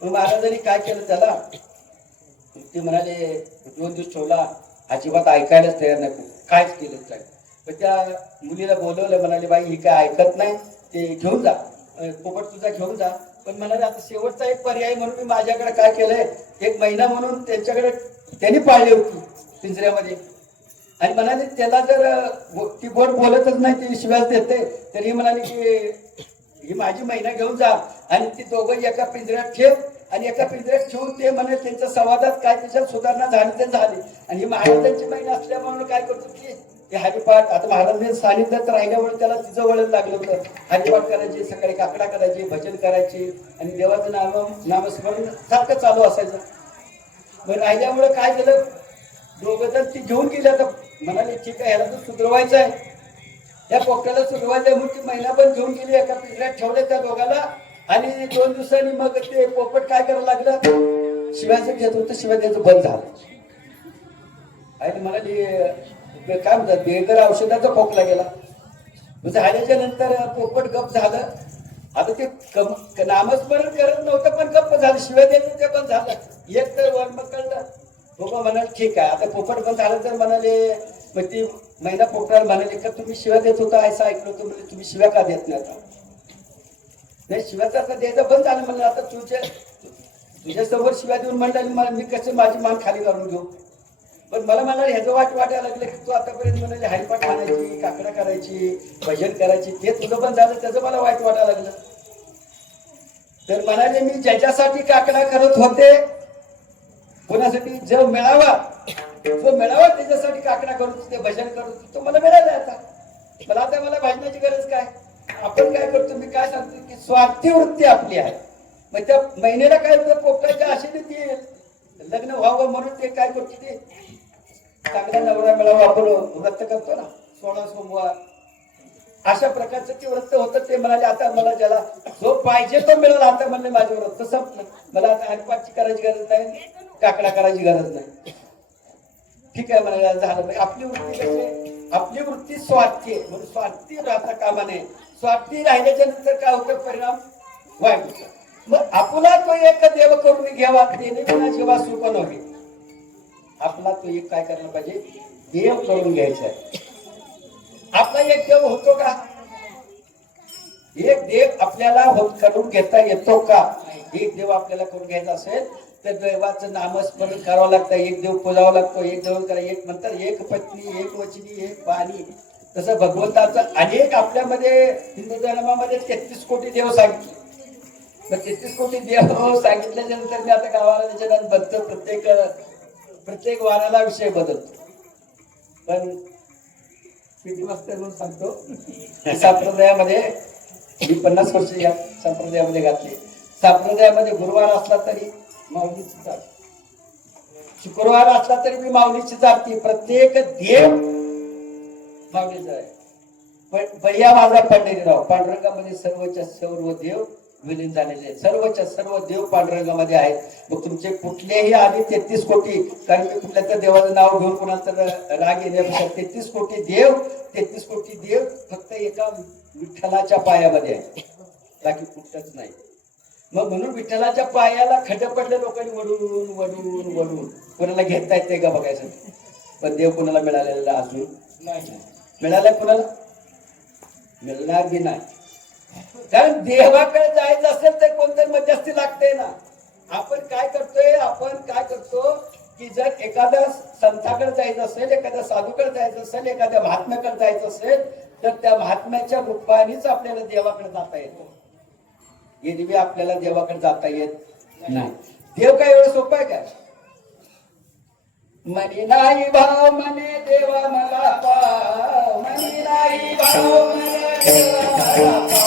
मग महाराजांनी काय केलं त्याला, ते म्हणाले 2 दिवस ठेवला, अजिबात ऐकायलाच तयार नाही, कायच केलं काय. पण त्या मुलीला बोलवलं, म्हणाले बाई ही काय ऐकत नाही, ते घेऊन जा, पोपट तुझा घेऊन जा. पण म्हणाले आता शेवटचा एक पर्याय म्हणून मी माझ्याकडे काय केलंय, 1 महिना म्हणून त्यांच्याकडे त्यांनी पाळली होती पिंजऱ्यामध्ये. आणि म्हणाले त्याला जर ती गोड बोलतच नाही, ती विश्वास देते, तर ही म्हणाली की ही माझी महिना घेऊन जा आणि ती दोघं एका पिंजऱ्यात ठेव, आणि एका पिंजऱ्यात ठेवून ते म्हणे त्यांच्या संवादात काय त्याच्यात सुधारणा झाली ते झाली. आणि ही महाराजांची महिना असल्यामुळे काय करतो की ते हरिपाठ, आता महाराजांनी सानिध्यात राहिल्यामुळे त्याला तिचं वळण लागलं होतं. हरिपाठ करायची, सकाळी काकडा करायची, भजन करायची आणि देवाचं नामस्मरण सारखं चालू असायचं. मग राहिल्यामुळे काय केलं, दोघं जण ती घेऊन गेली. आता म्हणाले ठीक आहे, ह्याला तर सुधरवायचं आहे, त्या पोपट्याला सुधरवायचं आहे म्हणून ती महिना पण घेऊन गेली, एका पिंजऱ्यात ठेवले त्या दोघाला. आणि 2 दिवसांनी मग ते पोपट काय करायला लागलं, शिवायचं घेत होतं, शिवाय द्यायचं बंद झालं. आणि म्हणाली काय म्हणतात, बेगर औषधाचा खोकला गेला. झाल्याच्या नंतर पोपट गप झालं. आता ते नामस्मरण करत नव्हतं पण गप्प झालं, शिवाय द्यायचं ते पण झालं. एक तर वर मग कळलं, पोपट म्हणाले ठीक आहे, आता पोपट पण झालं. तर म्हणाले मग ती महिना पोपटाला म्हणाले का तुम्ही शिव्या देत होता असं ऐकलं होतं, म्हणजे तुम्ही शिव्या का देत नाही आता. नाही शिव्याचा आता द्यायचं बंद झालं. म्हणलं आता तुझ्या समोर शिव्या देऊन म्हणलं मी कसं माझी मान खाली करून घेऊ. पण मला म्हणाले ह्याचं वाटायला लागलं की तू आतापर्यंत म्हणाले हरिपाठ म्हणायची, काकडा करायची, भजन करायची, ते तुझं पण झालं, त्याचं मला वाईट वाटायला लागलं. तर म्हणाले मी ज्याच्यासाठी काकडा करत होते, कोणासाठी जो मिळावा त्याच्यासाठी काकडा करत, ते भजन करत, तो मला मिळालं. आता मला भजनाची गरज काय. आपण काय करतो, मी काय सांगतो की स्वार्थी वृत्ती आपली आहे. मग त्या महिन्याला काय होतं, पोपटाच्या आशेने ती लग्न व्हावं म्हणून ते काय करतो, ते चांगला नवरा मिळावा आपण व्रत करतो ना, 16 सोमवार अशा प्रकारचं ते व्रत होतं. ते म्हणाले आता मला ज्याला जो पाहिजे तो मिळाला, आता म्हणले माझं व्रत संपलं, मला आता हरिपाठची करायची गरज नाही, काकडा करायची गरज नाही. ठीक आहे म्हणाले, झालं. आपली वृत्ती कशी, आपली वृत्ती स्वार्थी आहे, म्हणून स्वार्थी राहता कामा नये. स्वार्थी राहिल्याच्या नंतर काय होतं, परिणाम वाईट होतो. मग आपला तो एक देव करून घ्यावा, त्याने पुन्हा जेव्हा सुख नव्हे. आपला तो एक काय करायला पाहिजे, देव करून घ्यायचा आहे. आपला एक देव होतो का, एक देव आपल्याला करून घेता येतो का. एक देव आपल्याला करून घ्यायचा असेल तर देवाचं नामस्मरण करावं लागतं, एक देव पुजावं लागतो, एक देव करा, एक म्हणतात एक पत्नी, एक वचनी, एक बाणी. तसं भगवंताचं अनेक आपल्यामध्ये हिंदू धर्मामध्ये 33 कोटी देव सांगितले. तर 33 कोटी देव सांगितल्याच्या नंतर मी आता गावाला त्याच्यानंतर बघतो, प्रत्येक वाराला विषय बदलतो. पण किती वाजता म्हणून सांगतो, संप्रदायामध्ये मी 50 वर्ष या संप्रदायामध्ये घातली. संप्रदायामध्ये गुरुवार असला तरी माऊलीची जात, शुक्रवार असला तरी मी माऊलीची जाती, प्रत्येक देव माऊलीचा आहे. भैया माझा पंढरीराव, पांडुरंगामध्ये सर्वच्या सर्व देव विलीन झालेले आहेत, सर्वच्या सर्व देव पांडुरंगामध्ये आहेत. मग तुमचे कुठलेही आधी 33 कोटी, कारण मी कुठल्या तर देवाचं नाव घेऊन कोणाचं राग येण्यापेक्षा 33 कोटी देव फक्त एका विठ्ठलाच्या पायामध्ये आहे, बाकी कुठंच नाही. मग म्हणून विठ्ठलाच्या पायाला खड्डे पडले, लोकांनी वडून वडून वडून कोणाला घेता येते का बघायचं. पण देव कोणाला मिळालेला अजून नाही. मिळाला कोणाला, मिळणार बी नाही. कारण देवाकडे जायचं असेल तर कोणतरी मध्यस्थी लागते ना. आपण काय करतो की जर एखाद्या संताकडे जायचं असेल, एखाद्या साधूकडे जायचं असेल, एखाद्या महात्म्याकडे जायचं असेल, तर त्या महात्म्याच्या रूपानेच आपल्याला देवाकडे जाता येतो. एरवी आपल्याला देवाकडे जाता येत नाही. देव काय एवढं सोपं आहे काय. मनी नाही भाव म्हणे देवा मला पाव, मनी नाही भाव म्हणे देवा मला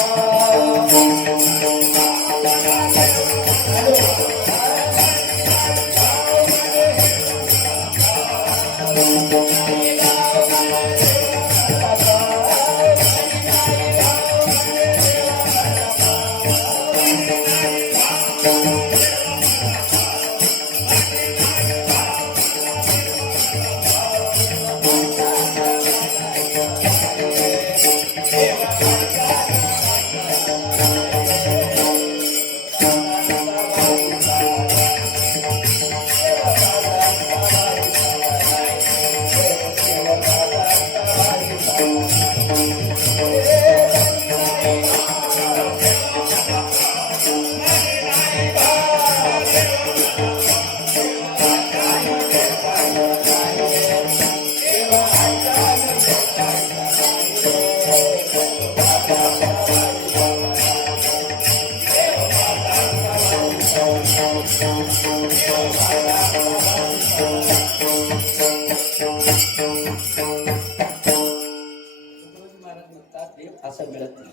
असं मिळत नाही.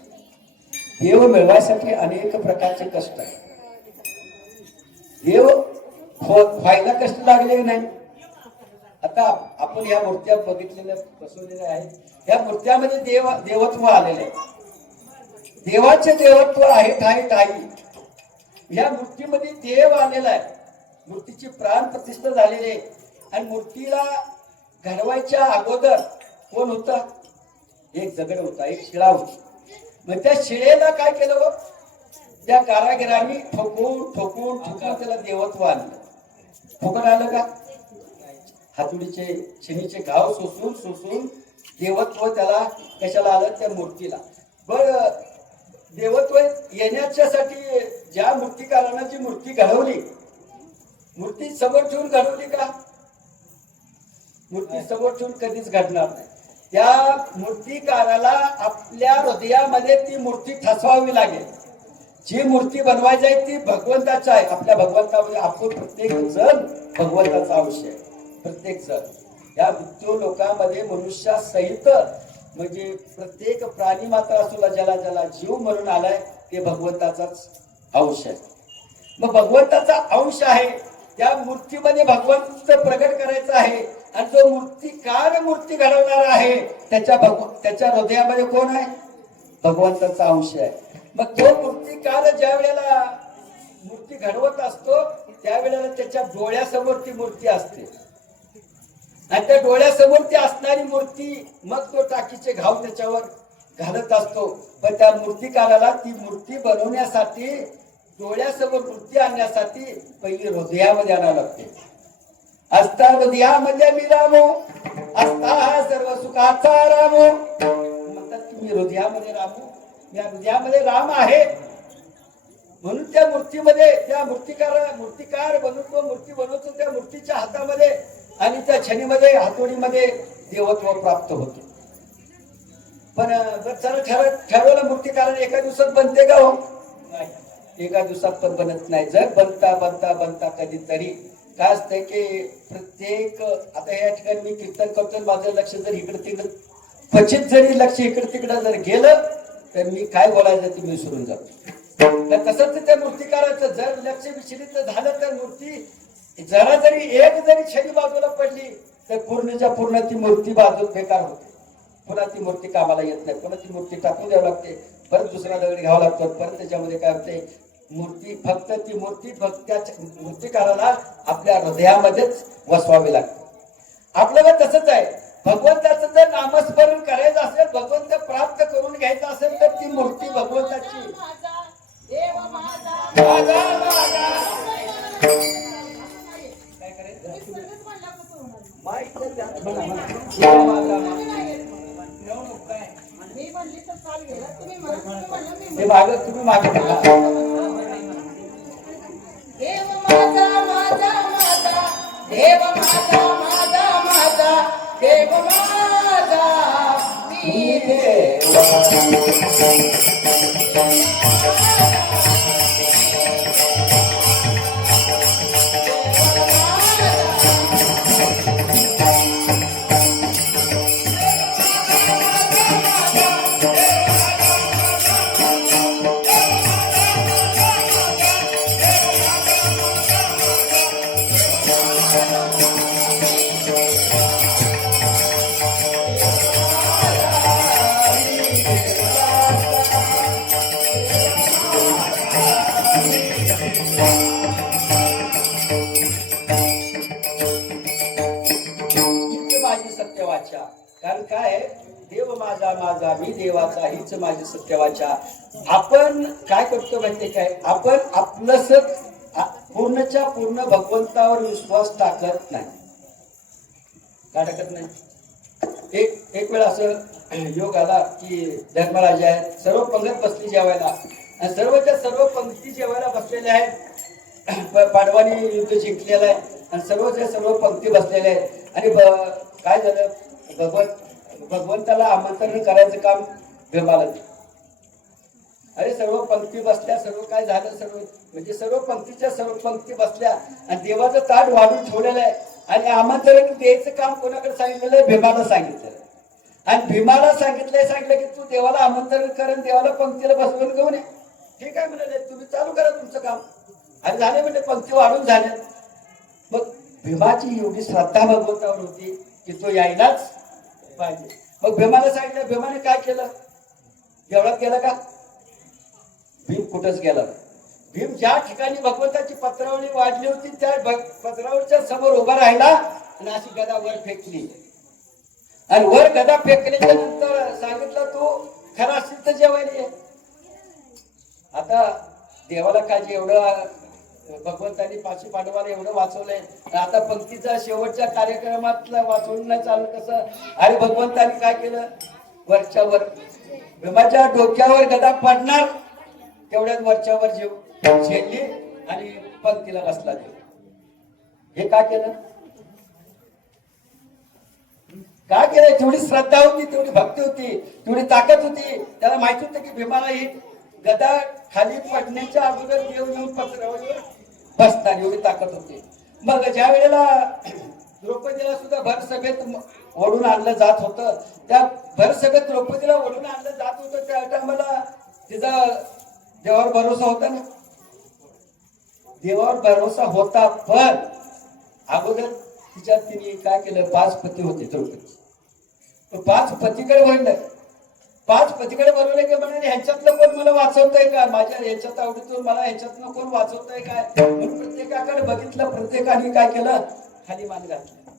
देव मिळवायसाठी अनेक प्रकारचे कष्ट आहे. देव व्हायला कष्ट लागले नाही. आता आपण या मूर्त्या बघितलेल्या बसवलेल्या आहेत, या मूर्त्यामध्ये देवत्व आलेले आहे. देवाचे देवत्व आहे ठाई ठाई. या मूर्तीमध्ये देव आलेला आहे. मूर्तीची प्राण प्रतिष्ठा झालेली आहे. आणि मूर्तीला घडवायच्या अगोदर कोण होता? एक दगड होता, एक शिळा होती. मग त्या शिळेला काय केलं हो? त्या कारागिरांनी ठोकून ठोकून ठोकून त्याला देवत्व आणलं. ठोकून आलं का? हातुडीचे शनीचे घाव सोसून सोसून देवत्व त्याला कशाला आलं? त्या मूर्तीला. बर, देवत्व येण्याच्यासाठी ज्या मूर्तिकारानं जी मूर्ती घडवली, मूर्ती समोर ठेवून घडवली का? मूर्ती समोर ठेवून कधीच घडणार नाही. त्या मूर्तिकाराला आपल्या हृदयामध्ये ती मूर्ती ठसवावी लागेल. जी मूर्ती बनवायची आहे ती भगवंताची आहे. आपल्या भगवंतामध्ये आपण प्रत्येक जण भगवंताचा अंश आहे. प्रत्येक जण या मृत्यू लोकांमध्ये मनुष्यासहित म्हणजे प्रत्येक प्राणी मात्र असुला ज्याला ज्याला जीव म्हणून आलाय ते भगवंताचाच अंश आहे. मग भगवंताचा अंश आहे, त्या मूर्तीमध्ये भगवंत प्रगट करायचा आहे. आणि जो मूर्तिकार मूर्ती घडवणार आहे त्याच्या हृदयामध्ये कोण आहे? भगवंताचा अंश आहे. मग तो मूर्तिकार ज्या वेळेला मूर्ती घडवत असतो त्यावेळेला त्याच्या डोळ्यासमोर ती मूर्ती असते. आणि त्या डोळ्यासमोर ती असणारी मूर्ती मग तो टाकीचे घाव त्याच्यावर घालत असतो. पण त्या मूर्तिकाराला ती मूर्ती बनवण्यासाठी डोळ्यासमोर मूर्ती आणण्यासाठी पहिली हृदयामध्ये आणावं लागते. असता हृदयामध्ये मी रामो, असता हा सर्व सुखाचा रामो. म्हणतात तुम्ही हृदयामध्ये रामो, या हृदयामध्ये राम आहे. म्हणून त्या मूर्तीमध्ये त्या मूर्तिकार बनून तो मूर्ती बनवतो. त्या मूर्तीच्या हातामध्ये आणि त्या छडीमध्ये हातोडीमध्ये देवत्व प्राप्त होते. पण जर ठरवलं मूर्तिकाराने एका दिवसात बनते का? हो नाही, एका दिवसात पण बनत नाही. जर बनता बनता बनता कधीतरी काय असतंय की प्रत्येक आता या ठिकाणी मी कीर्तन करतोय, माझं लक्ष जर इकडे तिकडे क्वचित जरी लक्ष इकडे तिकडे जर गेलं तर मी काय बोलायचं ते मी विसरून जातो. तर तसंच त्या मूर्तिकाराचं जर लक्ष विचलित झालं तर मूर्ती जरा जरी एक जरी छडी बाजूला पडली तर पूर्णच्या पूर्ण ती मूर्ती बाजू बेकार होते. पुन्हा ती मूर्ती कामाला येत नाही. पुन्हा ती मूर्ती टाकून द्यावी लागते. परत दुसरा दगड घ्यावा लागतो. परत त्याच्यामध्ये काय होते? ती मूर्ती फक्त त्या मूर्तिकाराला आपल्या हृदयामध्येच वसवावी लागते. आपल्याला तसंच आहे. भगवंताचं जर नामस्मरण करायचं असेल, भगवंत प्राप्त करून घ्यायचं असेल तर ती मूर्ती भगवंताची. काय करायचं? ते माग तुम्ही मागे देव माझा माझा माझा, देव माझा माझा माझा, देव माझा मी देव. माझी सत्यवाचा. कारण काय आहे, देव माझा माझा मी देवाचा हीच माझी सत्यवाचा. आपण काय करतो माहितीये काय, आपण आपलंच पूर्णच्या पूर्ण भगवंतावर विश्वास टाकत नाही. का टाकत नाही? एक वेळ असं योग आला की धर्मराजा आहेत, सर्व पंगत बसली जेवायला आणि सर्वच्या सर्व पंक्ती जेवायला बसलेल्या आहेत. पांडवांनी युद्ध जिंकलेलं आहे आणि सर्वच्या सर्व पंक्ती बसलेल्या आहेत. आणि काय झालं, भगवंताला आमंत्रण करायचं काम भीमाला. अरे सर्व पंक्ती बसल्या, सर्व काय झालं, सर्व म्हणजे सर्व पंक्तीच्या सर्व पंक्ती बसल्या आणि देवाचं ताट वाढून ठेवलेलं आहे आणि आमंत्रण द्यायचं काम कोणाकडे सांगितलेलं आहे? भीमाला सांगितलं. आणि भीमाला सांगितलं की तू देवाला आमंत्रण कर, देवाला पंक्तीला बसवून घेऊन ये. ठीक आहे म्हणाले, तुम्ही चालू करा तुमचं काम. आणि झाले म्हणजे पंक्ती वाढून झाल्या. मग भीमाची एवढी श्रद्धा भगवंतावर होती की तो यायलाच पाहिजे. मग भीमाला सांगितलं, भीमाने काय केलं? देवळात गेला का? भीम कुठंच गेला. भीम ज्या ठिकाणी भगवंताची पत्रावळी वाढली होती त्या पत्रावळीच्या समोर उभा राहिला आणि अशी गदा वर फेकली. आणि वर गदा फेकल्याच्या नंतर सांगितलं, तू खरा असतील तर जेवायला ये. आता देवाला काळजी, एवढं भगवंतांनी पाचवी पांडवाला एवढं वाचवलंय, आता पंक्तीचा शेवटच्या कार्यक्रमातला वाचवून नाही चालू कसं? आणि भगवंतांनी काय केलं, वरच्यावर भीमाच्या डोक्यावर गदा पडणार तेवढ्याच वरच्यावर जेव झेलली आणि पंक्तीला बसला देव. हे का केलं? काय केलं? तेवढी श्रद्धा होती, तेवढी भक्ती होती, तेवढी ताकद होती. त्याला माहिती होतं की भीमाला ही गदा खाली पडण्याच्या अगोदर देव येऊन पत्रावर बसणार, एवढी ताकद होती. मग ज्या वेळेला द्रौपदीला सुद्धा भर सभेत ओढून आणलं जात होतं, त्या भर सभेत द्रौपदीला ओढून आणलं जात होतं, त्या टायमाला तिचा देवावर भरोसा होता ना. देवावर भरोसा होता, पण अगोदर तिच्यात तिने काय केलं, 5 पती होते द्रौपदी. 5 पतीकडे वळलं. 5 पतीकडे वळवले की म्हणाले, ह्यांच्यातलं कोण मला वाचवतंय का? माझ्या ह्याच्यात आवडीतून मला ह्याच्यातनं कोण वाचवतंय काय? म्हणून प्रत्येकाकडे बघितलं. प्रत्येकाने काय केलं, खाली मान घातली.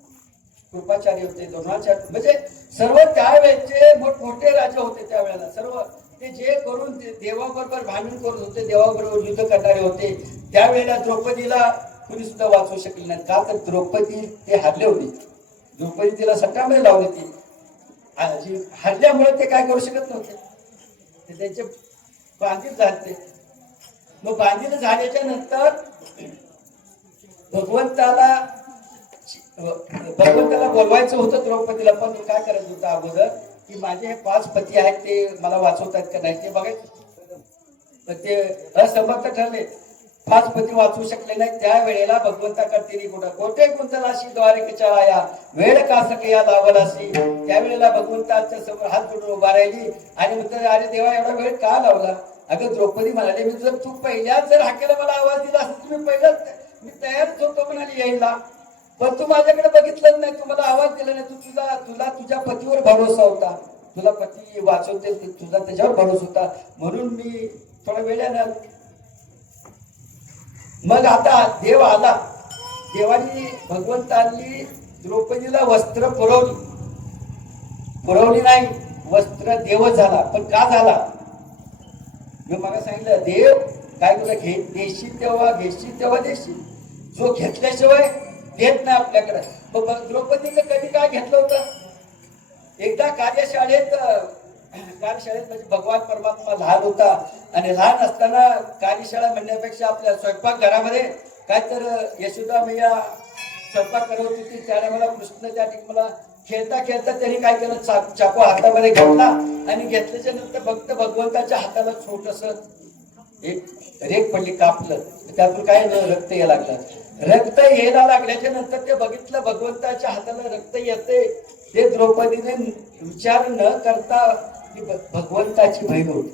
कृपाचारी होते, द्रोणाचार्य, म्हणजे सर्व त्यावेळेचे मोठमोठे राजे होते त्यावेळेला. सर्व ते जे करून देवाबरोबर भांडण करत होते, देवाबरोबर युद्ध करणारे होते. त्यावेळेला द्रौपदीला कुणी सुद्धा वाचवू शकले नाही. का तर द्रौपदी ते हारले होते. द्रौपदी तिला सट्टामध्ये लावली ती हारल्यामुळे ते काय करू शकत नव्हते. ते त्यांचे बांधील झाले. मग बांधील झाल्याच्या नंतर भगवंताला बोलवायचं होतं द्रौपदीला, पण काय करायचं होतं अगोदर की माझे हे 5 पती आहेत, ते मला वाचवतात का नाही ते बघायचं. तर ते असमर्थ ठरले, 5 पती वाचवू शकले नाही. त्यावेळेला भगवंताकडे तिने कोठे कुंतलाशी द्वारकेच्या आया वेळ का सगळ्या लावलाशी. त्यावेळेला भगवंताच्या समोर हात जोडून उभा राहिली आणि म्हणतात, अरे देवा एवढा वेळ का लावला? अगं द्रौपदी म्हणाले, मी जर तू पहिल्याच जर हाकेला मला आवाज दिला असता, तुम्ही पहिलाच मी तयारच होतो म्हणाली यायला, पण तू माझ्याकडे बघितलंच नाही, तू मला आवाज दिला नाही. तुला तुझ्या पतीवर भरोसा होता, तुला पती वाचवते, तुझा त्याच्यावर भरोसा होता, म्हणून मी थोडा वेळानं. मग आता देव आला. देवानी भगवंतांनी द्रौपदीला वस्त्र पुरवली नाही, वस्त्र देव झाला. पण का झाला? मी मला सांगितलं, देव काय तुला देशील तेव्हा घेशील तेव्हा देशील, जो घेतल्याशिवाय देत नाही आपल्याकडे. मग द्रौपदीचं कधी काय घेतलं होतं? एकदा कार्यशाळेत म्हणजे भगवान परमात्मा लहान होता आणि लहान असताना कार्यशाळा म्हणण्यापेक्षा आपल्या स्वयंपाक घरामध्ये काय तर यशोदा मैया स्वयंपाक करत होती. त्याने मला कृष्ण त्या ठिकाणी मला खेळता त्यांनी काय केलं, चाकू हातामध्ये घेतला आणि घेतल्याच्या नंतर फक्त भगवंताच्या हाताला छोटस एक रेग पडली, कापलं. त्यातून काय रक्त यायला लागलं. रक्त यायला लागल्याच्या नंतर ते बघितलं भगवंताच्या हाताला रक्त येते. ते द्रौपदीने विचार न करता भगवंताची बहीण होती.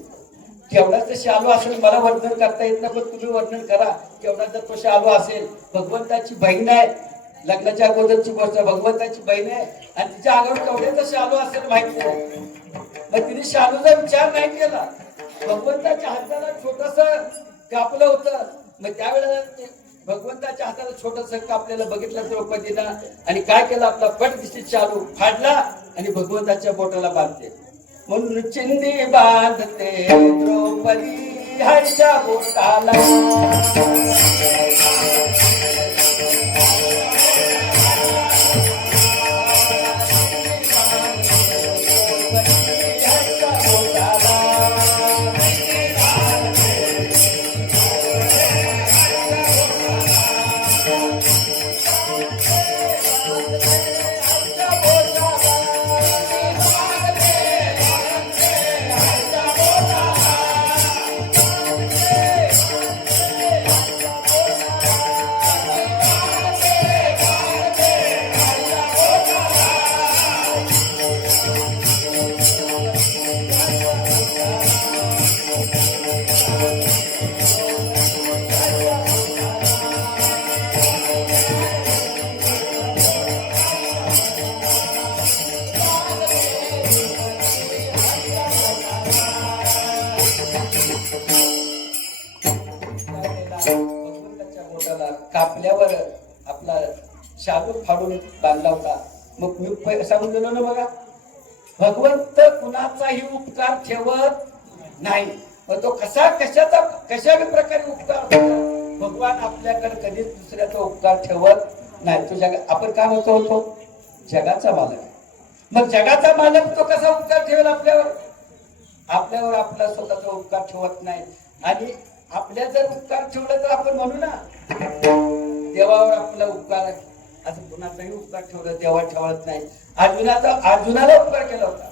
केवढा शालू असेल मला वर्णन करता येत नाही, पण तुम्ही वर्णन करा. केवढा जर तो शालू असेल, भगवंताची बहीण आहे, लग्नाच्या अगोदरची गोष्ट, भगवंताची बहीण आहे आणि तिच्या अंगावर केवढ्याचा शालू असेल माहिती नाही. मग तिने शालूचा विचार नाही केला. भगवंताच्या हाताला छोटस कापलं होतं. मग त्यावेळेला भगवंताच्या हाताला छोटस कापलेलं बघितलं द्रौपदीनं आणि काय केलं आपला पटदिशी चालू फाडला आणि भगवंताच्या बोटाला बांधते म्हणून चिंदी बांधते द्रौपदी हरच्या बोटाला भगवंताच्या बोटाला कापल्यावर आपला शालू फाडून बांधला होता. मग मी सांगून दिलो ना बघा, भगवंत कुणाचाही उपकार ठेवत नाही. मग तो कशा प्रकारे उपकार होतो, भगवान आपल्याकडे कधीच दुसऱ्याचा उपकार ठेवत नाही. तो आपण काय होतो जगाचा मालक. मग जगाचा मालक तो कसा उपकार ठेवेल आपल्यावर आपला स्वतःचा उपकार ठेवत नाही. आणि आपल्या जर उपकार ठेवलं तर आपण म्हणू ना देवावर आपला उपकार, असं कुणाचाही उपकार ठेवलं देवा ठेवत नाही. अर्जुनाला उपकार केला होता.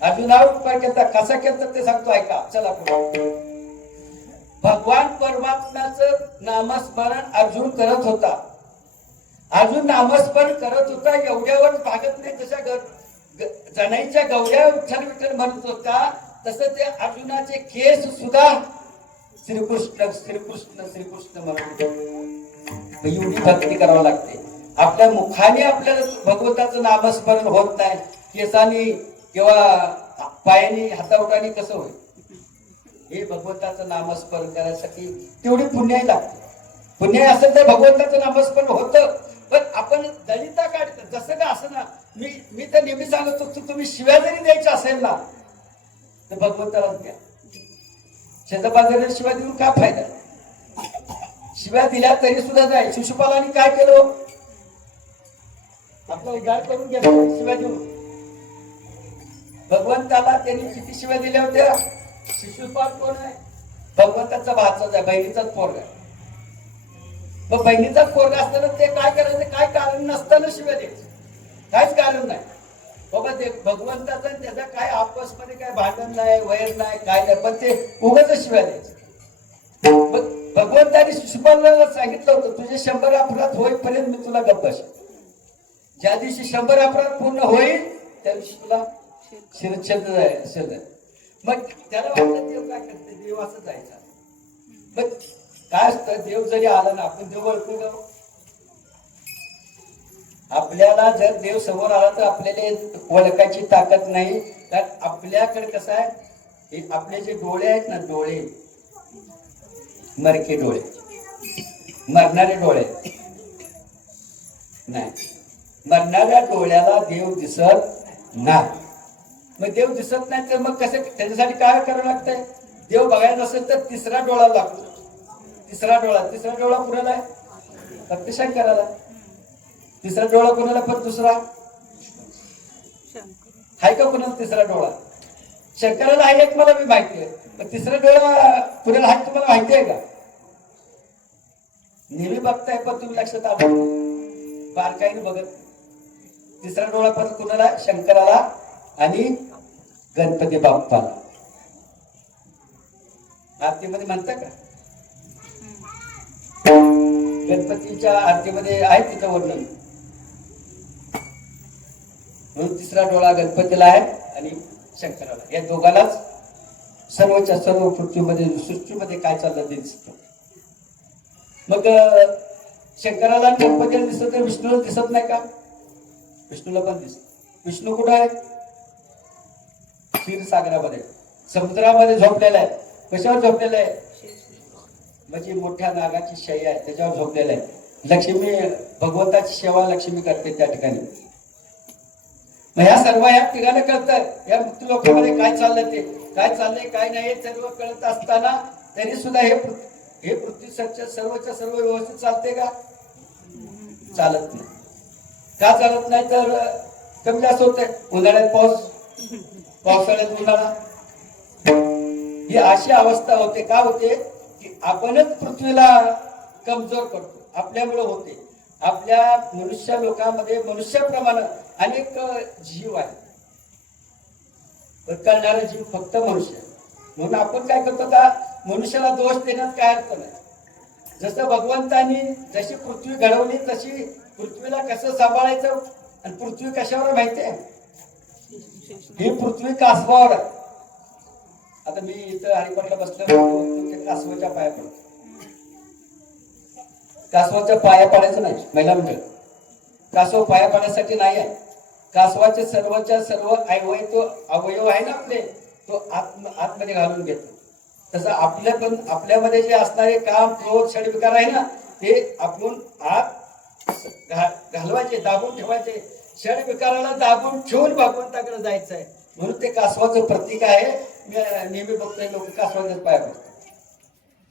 अर्जुनावर उपकार केला कसा केला ते सांगतो ऐका चला. भगवान परमात्म्याचं नामस्मरण अर्जुन करत होता. अर्जुन नामस्मरण करत होता एवढ्यावर भागत नाही. तशा जनाईच्या गवऱ्या विठ्ठल विठ्ठल म्हणत होता तसं ते अर्जुनाचे केस सुद्धा श्रीकृष्ण श्रीकृष्ण श्रीकृष्ण म्हणत. एवढी भक्ती करावी लागते. आपल्या मुखाने आपल्याला भगवंताचं नामस्मरण होत नाही, केसानी किंवा पायाने हातावटाने कसं होईल. हे भगवंताचं नामस्मरण करायसाठी तेवढी पुण्याही लागते. पुण्य असेल तर भगवंताचं नामस्मरण होतं. पण आपण दलिता काढतो जसं का असं ना. मी तर नेहमी सांगत होतो तुम्ही शिव्या जरी द्यायच्या असेल ना तर भगवंतालाच द्या. शेजाबाजाऱ्याला शिव्या देऊन काय फायदा. शिव्या दिल्या तरी सुद्धा जाईल. शिशुपालांनी काय केलं, आपला उद्धार करून घेतला शिव्या देऊन. भगवंताला त्यांनी किती शिव्या दिल्या होत्या. शिशुपाल कोण आहे, भगवंताचा भाचाच आहे, बहिणीचाच पोरगा आहे. मग बहिणीचाच पोरगा असताना ते काय करायचं, काय कारण नसताना शिव्या द्यायचं, काहीच कारण नाही बाबा. ते भगवंताचा त्याचा काय आपसमध्ये काय भांडण नाही, वैर नाही, काय नाही, पण ते उगाच शिव्या द्यायचं. भगवंताने शिशुपालाला सांगितलं होतं तुझे 100 अपराध होईपर्यंत मी तुला गप्प बसेन. ज्या दिवशी 100 अपराध पूर्ण होईल त्या दिवशी तुला शिरच्छेद जायचं. मग त्याला वाटतं देव काय करते, देव असं जायचा. मग काय असतं, देव जरी आला ना आपण देव ओळखू का. आपल्याला जर देव समोर आला तर आपल्याला ओळखायची ताकद नाही. कारण आपल्याकडे कसं आहे, आपले जे डोळे आहेत ना, डोळे मरके डोळे, मरणारे डोळे नाही. मरणाऱ्या डोळ्याला देव दिसत नाही. मग देव दिसत नाही तर मग कसं, त्याच्यासाठी काय करावं लागतंय. देव बघायचं असेल तर तिसरा डोळा लागतो. तिसरा डोळा कुणाला आहे, फक्त शंकराला. तिसरा डोळा कोणाला, पण दुसरा आहे का कोणाला तिसरा डोळा. शंकराला आहे एक मला मी माहिती आहे, पण तिसरा डोळा कुणाला आहे तुम्हाला माहिती आहे का. नेहमी बघताय पण तुम्ही लक्षात आलं बारकाईने बघत. तिसरा डोळा पण कुणाला, शंकराला आणि गणपती बाप्पाला. आरतीमध्ये म्हणता का, गणपतीच्या आरतीमध्ये आहे तिचं वर्णन. म्हणून तिसरा डोळा गणपतीला आहे आणि शंकराला. या दोघांनाच सर्वच्या सर्व सृष्टीमध्ये काय चाललं ते दिसतं. मग शंकराला आणि गणपतीला दिसत तर विष्णूला दिसत नाही का. विष्णूला पण दिसत. विष्णू कुठं आहे, क्षीरसागरामध्ये, समुद्रामध्ये झोपलेला आहे. कशावर झोपलेला आहे, म्हणजे मोठ्या नागाची शय्या आहे त्याच्यावर झोपलेलं आहे. लक्ष्मी भगवंताची सेवा लक्ष्मी करते त्या ठिकाणी. मग ह्या सर्व या ठिकाणी कळतं या मृत्यू लोकांमध्ये काय चाललंय ते काय चाललंय काय नाही हे सर्व कळत असताना तरी सुद्धा हे पृथ्वी सर्वच्या सर्व व्यवस्थित चालते का? चालत नाही. का चालत नाही तर कमी जास्त होते. उन्हाळ्यात पाऊस, पावसाळ्यात उन्हाळा, ही अशी अवस्था होते. का होते की आपणच पृथ्वीला कमजोर करतो. आपल्यामुळे होते. आपल्या मनुष्य लोकांमध्ये मनुष्याप्रमाणे अनेक जीव आहेत. कळणारा जीव फक्त मनुष्य. म्हणून आपण काय करतो का मनुष्याला दोष देण्यात काय अर्थ नाही. जसं भगवंतानी जशी पृथ्वी घडवली तशी पृथ्वीला कसं सांभाळायचं. आणि पृथ्वी कशावर माहितीये? ही पृथ्वी कासवावर आहे. आता मी इथं हरिपाठला बसलो कासवाच्या पाया पडतो. कासवाच्या पाया पडायचं नाही महिला मंडळ. कासव पाया पडण्यासाठी नाही आहे. कासवाचे सर्वच्या सर्व अवयव आहे ना आपले तो आतमध्ये घालून घेतो. तसं आपल्यामध्ये जे असणारे काम क्रोध षडविकार आहे ना ते आपण आत घालवायचे, दाबून ठेवायचे. षडविकाराला दाबून ठेवून भगवंताकडे जायचं आहे. म्हणून ते कासवाचं प्रतीक आहे. मी नेहमी बघतोय लोक कासवाच्याच पाया पडतात.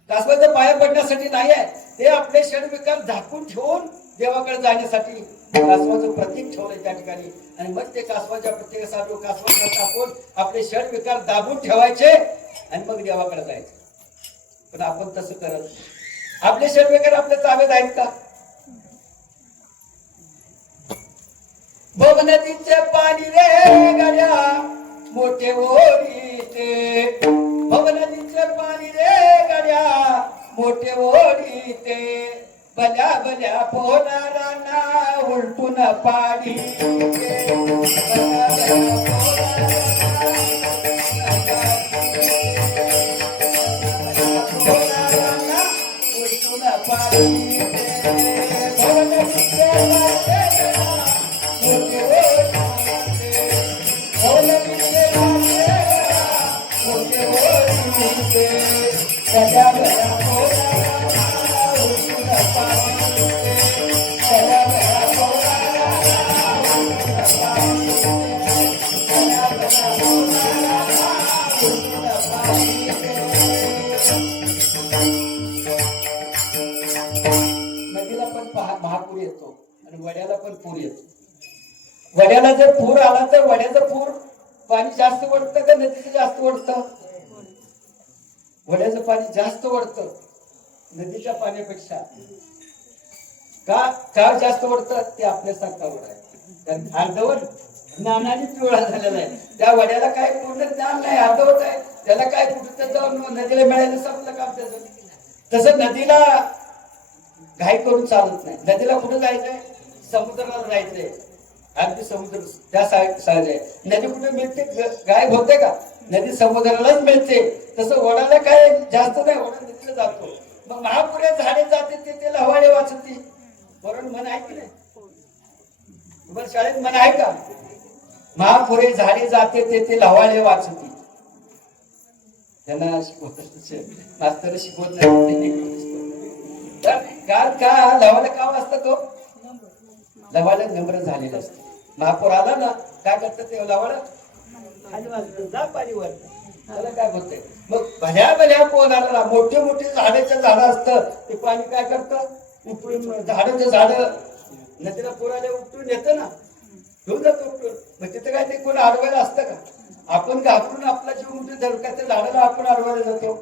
कासवाच्या पाया पडण्यासाठी नाही आहे. ते आपले षडविकार झाकून ठेवून देवाकडे जाण्यासाठी कासवाचं प्रतीक ठेवलंय त्या ठिकाणी. आणि मग ते कासवाच्या प्रत्येकासाठी कासवाचा टाकून आपले षडविकार दाबून ठेवायचे आणि मग देवाकडे जायचं. पण आपण तसं करत. आपले षडविकार आपल्या ताब्यात आहेत का? भव नदीचे पाणी रे गड्या मोठे ओढीते. भव नदीचे पाणी रे गड्या मोठे ओढीते. भल्या भल्या पोरांना उलटून पाडी. उलटून पाडी. नदीला पण महापूर येतो आणि वड्याला पण पूर येतो. वड्याला जर पूर आला तर वड्याचं पूर पाणी जास्त वाढतं का नदीचं जास्त वाढतं? वड्याचं पाणी जास्त वाढतं नदीच्या पाण्यापेक्षा. का जास्त वाढतं? ते आपल्यासारखा वड आहे. अर्धवट ज्ञानाने पिवळा झालेला आहे. त्या वड्याला काय पूर्ण ज्ञान नाही, अर्धवट आहे. त्याला काय कुठं जाऊन नदीला मिळायला संपलं काम त्याचं. तसं नदीला घाई करून चालत नाही. नदीला कुठं जायचंय? समुद्राला जायचंय. अगदी समुद्र त्या सहज आहे. नदी कुठे मिळते? गायब होते का? नदी समुद्रालाच मिळते. तसं वडाला काय जास्त नाही, वडा नदीला जातो. मग महापुऱ्या झाडे जाते ते लवाळे वाचते. बरोबर म्हण आहे की नाही? तुम्हाला शाळेत म्हण आहे का? महापुरे झाडे जाते ते लवाळे वाचते. त्यांना शिकवत मास्तर शिकवत नाही. का लवाला का वाचता तो? लवाला नम्र झालेला असतो. महापूर आला ना काय करतं ते लवाला खाली वाजतं जा पाणीवर. त्याला काय होतंय? मग भल्या भल्या पोराला मोठे मोठे झाडाचं झाड असतं ते पाणी काय करतं? उपटून झाडाचं झाड नदीला पोराला उपटून येतं ना, घेऊन जातो उपटून. मग तिथं काय ते कोण अडवायला असतं का? आपण घाबरून आपला जीव मोठी धरकाच्या झाडाला आपण अडवायला जातो.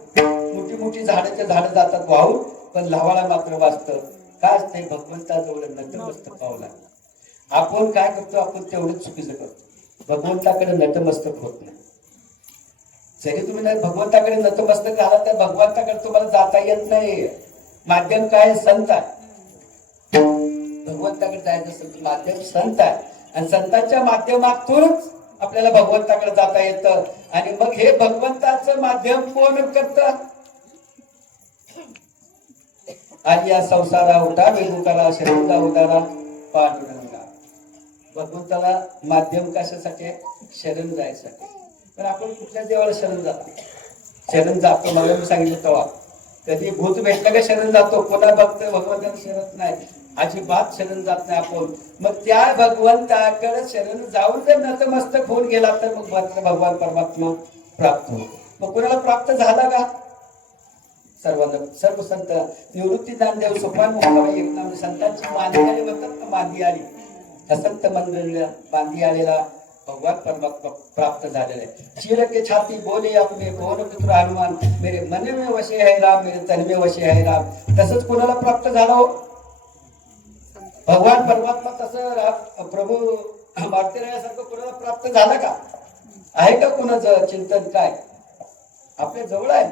मोठी मोठी झाडाच्या झाडं जातात वाहून, पण लवाला मात्र वाचतं. काय असतंय? भगवंताजवळ नतमस्तक पाहावं लागतं. आपण काय करतो? आपण तेवढंच चुकीचं करतो. भगवंताकडे नतमस्तक होत नाही. जरी तुम्ही भगवंताकडे नतमस्तक झाला तर भगवंताकडे तुम्हाला जाता येत नाही. माध्यम काय? संत आहे. भगवंताकडे जायचं असेल तर माध्यम संत आहे. आणि संतांच्या माध्यमातूनच आपल्याला भगवंताकडे जाता येतं. आणि मग हे भगवंताचं माध्यम कोण करतं? आणि या संसारा उठा वेगुकाला शरीराचा उतारा पांडुरंगा. भगवंताला माध्यम कशासाठी आहे? शरण जायसाठी. पण आपण कुठल्या देवाला शरण जातो? शरण जातो मला मी सांगितलं तेव्हा कधी भूत भेटलं का शरण जातो, कोणा भक्त भगवंताला शरण नाही, अजिबात शरण जात नाही आपण. मग त्या भगवंताकडे शरण जाऊन जर नतमस्तक होऊन गेला तर मग मात्र भगवान परमात्मा प्राप्त होतो. मग कोणाला प्राप्त झाला का? सर्वांना, सर्व संत. निवृत्ती ज्ञानदेव सोपान मुक्ताबाई एक नाम संतांची मांदी आली म्हणतात ना, मांदी आली. त्या संत मंडळीला मांदी आलेला भगवान परमात्मा प्राप्त झालेला आहे. चीर के छाती बोले अपने भुवन पुत्र हनुमान, मेरे मन में वसे है राम, मेरे तन में वसे है राम. तसंच कोणाला प्राप्त झाला हो? भगवान परमात्मा तसं प्रभू मारुतीरायासारखं कोणाला प्राप्त झालं का? आहे का कोणाचं चिंतन? काय आपल्या जवळ आहे,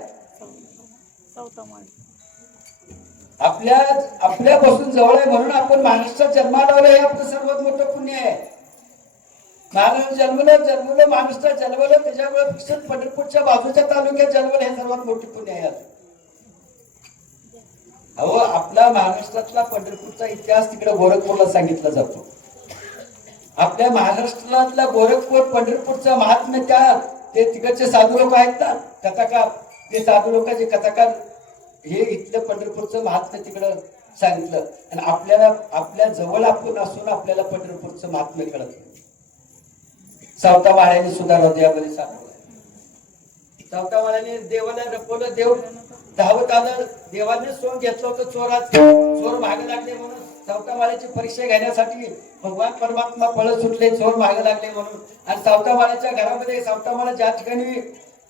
आपल्यापासून जवळ आहे. म्हणून आपण महाराष्ट्रात जन्माला आलो, हे आपलं सर्वात मोठं पुण्य आहे. महाराष्ट्र जन्मलं महाराष्ट्रात जन्मलं, त्याच्यामुळे फिक्सन पंढरपूरच्या बाजूच्या तालुक्यात जन्मलं, हे सर्वात मोठे पुण्य आहे. अहो, आपला महाराष्ट्रातला पंढरपूरचा इतिहास तिकडे गोरखपूरला सांगितला जातो. आपल्या महाराष्ट्रातला गोरखपूर पंढरपूरचं महात्म्य, त्या ते तिकडचे साधू लोक आहेत ना, कथाकार, ते साधू लोकांचे कथाकार, हे इथलं पंढरपूरचं महात्म्य तिकडं सांगितलं. आणि आपल्या जवळ आपण असून आपल्याला पंढरपूरचं महात्म्य कळत नाही. सावता महाराजांनी सुद्धा हृदयामध्ये सापडलं. सावता महाराजांनी देवाला रपवलं, देव धावत आलं, देवाने सोंग घेतलं होतं, चोर मागे लागले म्हणून. सावता महाराजांची परीक्षा घेण्यासाठी भगवान परमात्मा पळत सुटले, चोर मागे लागले म्हणून. आणि सावता महाराजांच्या घरामध्ये, सावता महाराज ज्या ठिकाणी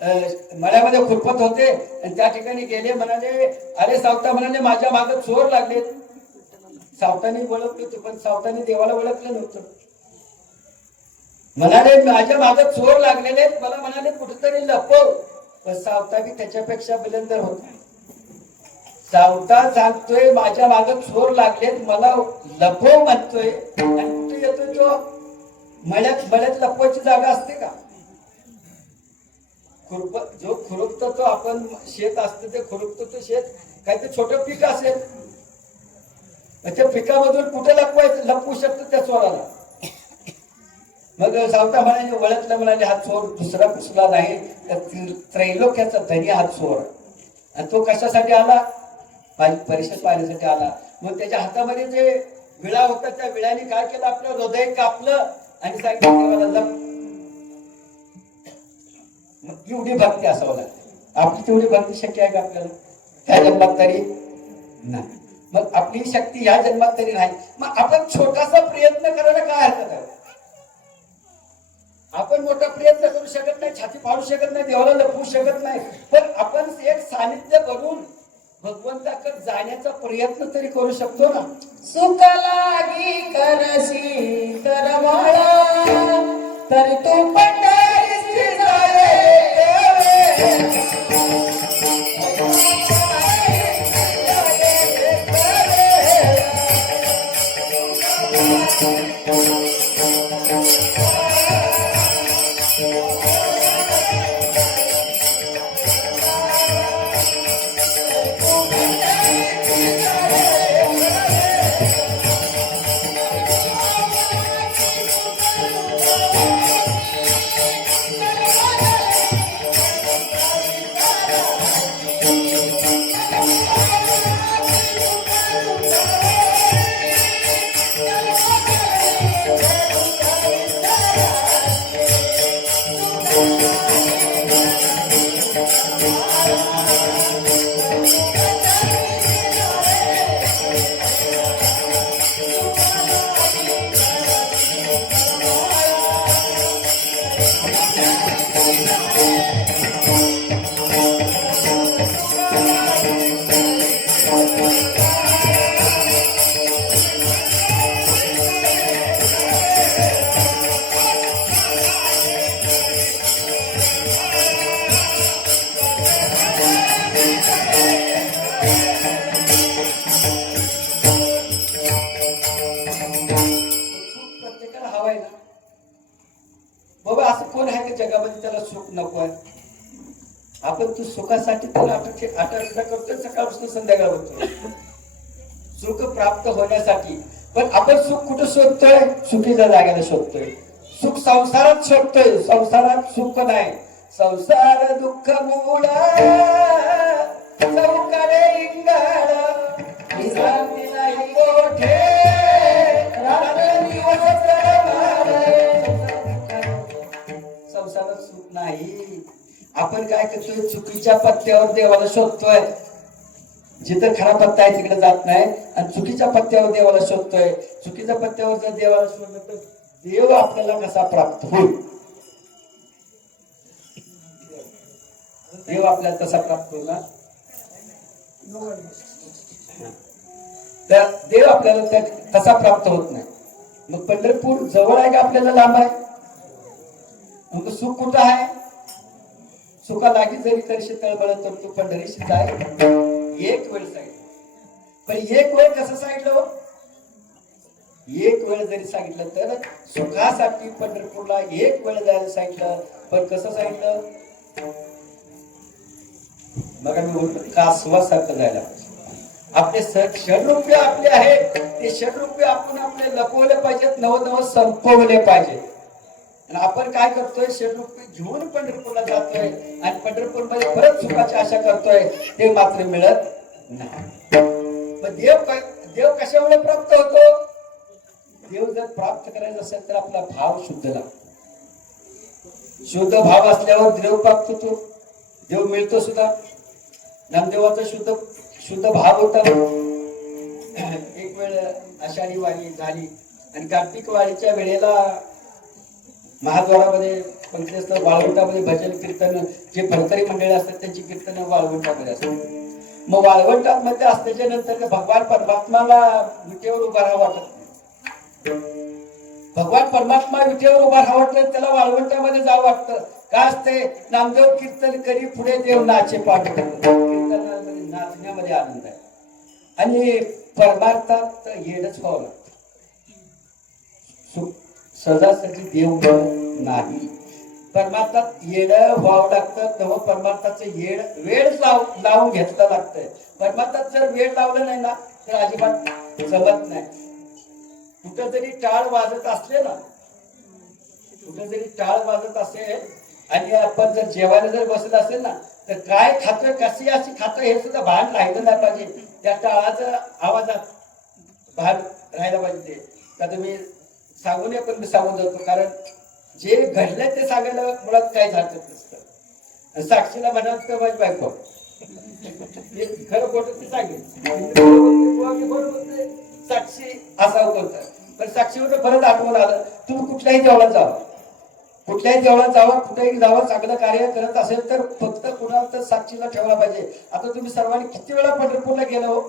मळ्यामध्ये खुरपत होते आणि त्या ठिकाणी गेले, म्हणाले, अरे सावता म्हणाले, माझ्या मागे चोर लागले. सावतानी ओळखलं होतं, पण सावतानी देवाला ओळखलं नव्हतं. म्हणाले, माझ्या मागे चोर लागलेले, मला म्हणाले कुठेतरी लपव. पण सावता बी त्याच्यापेक्षा बिलंदर होता. सावता सांगतोय, माझ्या मागे चोर लागलेत, मला लपव म्हणतोय. आणि कुठे येतोय तो? मळ्यात लपवायची जागा असते का? जो खुरपतो तो, आपण शेत असतं ते खुरपतो तो शेत, काही ते छोटं पीक असेल, त्या पिकामधून कुठे लपवू शकतो त्या चोराला. मग सावता म्हणाले, ओळखलं, म्हणाले, हा चोर दुसरा कुसला नाही, तर त्रैलोक्याचा धनी हा चोर. आणि तो कशासाठी आला? माझी परीक्षा पाहण्यासाठी आला. मग त्याच्या हातामध्ये जे विळा होता, त्या विळ्याने काय केलं? आपलं हृदय कापलं आणि सांगितलं, लप. मग एवढी भक्ती असावं लागते. आपली तेवढी भक्ती शक्य आहे का आपल्याला? ह्या जन्मात तरी नाही. मग आपली शक्ती ह्या जन्मात तरी नाही. मग आपण छोटासा प्रयत्न करायला काय हरकत आहे? आपण मोठा प्रयत्न करू शकत नाही, छाती फाडू शकत नाही, देवाला लपवू शकत नाही, पण आपण एक सानिध्य बनून भगवंताकडे जाण्याचा प्रयत्न तरी करू शकतो ना. सुख लागी करशी करमाळा, तर तू पंढरीस जावे. बाबा असं कोण आहे का जगामध्ये त्याला सुख नको आहे? आपण तू सुखासाठी तुला आठवडा करतोय, सकाळपासून संध्याकाळ होतोय सुख प्राप्त होण्यासाठी. पण आपण सुख कुठं शोधतोय? चुकीच्या जागेला शोधतोय. सुख संसारात शोधतोय, संसारात सुख नाही. संसार दुःख मूळ चौकडे इंगळ मी सांगते नाही गोठे रात्र दिवस संसारात सुख नाही. आपण काय करतोय चुकीच्या पत्त्यावर देवाला शोधतोय. जिथं खरा पत्ता आहे तिकडे जात नाही आणि चुकीच्या पत्त्यावर देवाला शोधतोय. चुकीच्या पत्त्यावर जर देवाला शोधलं तर देव आपल्याला कसा प्राप्त होईल? देव आपल्याला कसा प्राप्त होईल ना? तर देव आपल्याला कसा प्राप्त होत नाही. मग पंढरपूर जवळ आहे का आपल्याला लांब आहे? मग सुख कुठं आहे? सुखा लागी जरी करशी तळबळ तर तू पंढरीशी जाय एक वेळ सांगितलं. पण एक वेळ कसं सांगितलं? एक वेळ जरी सांगितलं तर सुखासाठी पंढरपूरला एक वेळ जायला सांगितलं. पण कसं सांगितलं? मग आम्ही बोलतो कासवासारखं जायला पाहिजे. आपले षडरूपे आपले आहेत ते षडरूपे आपण आपले लपवले पाहिजेत, नव संपवले पाहिजे. आणि आपण काय करतोय? षडरूपे घेऊन पंढरपूरला जातोय आणि पंढरपूर मध्ये परत सुखाची आशा करतोय, ते मात्र मिळत नाही. मग देव कशामुळे प्राप्त होतो? देव जर प्राप्त करायचं असेल तर आपला भाव शुद्ध लागतो. शुद्ध भाव असल्यावर देव प्राप्त होतो, देव मिळतो सुद्धा. नामदेवाचा शुद्ध भाव होता. एक वेळ आषाढी वारी झाली आणि कार्तिक वारीच्या वेळेला महाद्वारामध्ये पंचदेश वाळवंटामध्ये भजन कीर्तन जे फरकरी मंडळी असतात त्यांची कीर्तन वाळवंटामध्ये असतात. मग वाळवंटात मध्ये असल्याच्या नंतर भगवान परमात्माला विटेवर उभा राहा वाटत नाही. भगवान परमात्मा विटेवर उभा राहा वाटलं त्याला वाळवंटामध्ये जावं वाटतं. का असते? नामदेव कीर्तन करी पुढे देव नाचे पाठ कीर्तनामध्ये नाचण्यामध्ये आनंद आहे. आणि परमार्थात येडच व्हावं लागतं. सहजासहजी देव नाही. परमार्थात येड व्हावं लागतं. तेव्हा परमार्थाचं वेळ लावून घेतलं लागतंय. परमार्थात जर वेळ लावलं नाही ना तर अजिबात जमत नाही. कुठं जरी टाळ वाजत असले ना, कुठं जरी टाळ वाजत असेल आणि आपण जर जेवायला जर बसलं असेल ना तर काय खातोय, कशी अशी खातोय हे सुद्धा भान राहिलं नाही पाहिजे. त्या टाळाचं आवाजात भान राहायला पाहिजे. ते का तुम्ही सांगून पण मी सांगून जातो, कारण जे घडलंय ते सांगायला मुळात काही झालं नसतं. साक्षीला म्हणाल तर माझी बायको खरं खोटं ते सांगेल. साक्षी असा होता. पण साक्षीवर परत आठवण आलं, तुम्ही कुठल्याही देवळात जावा, कुठल्याही देवळात जावा, कुठेही जावं, चांगलं कार्य करत असेल तर फक्त कुणाला तर साक्षीला ठेवला पाहिजे. आता तुम्ही सर्वांनी किती वेळा पंढरपूरला गेला हो?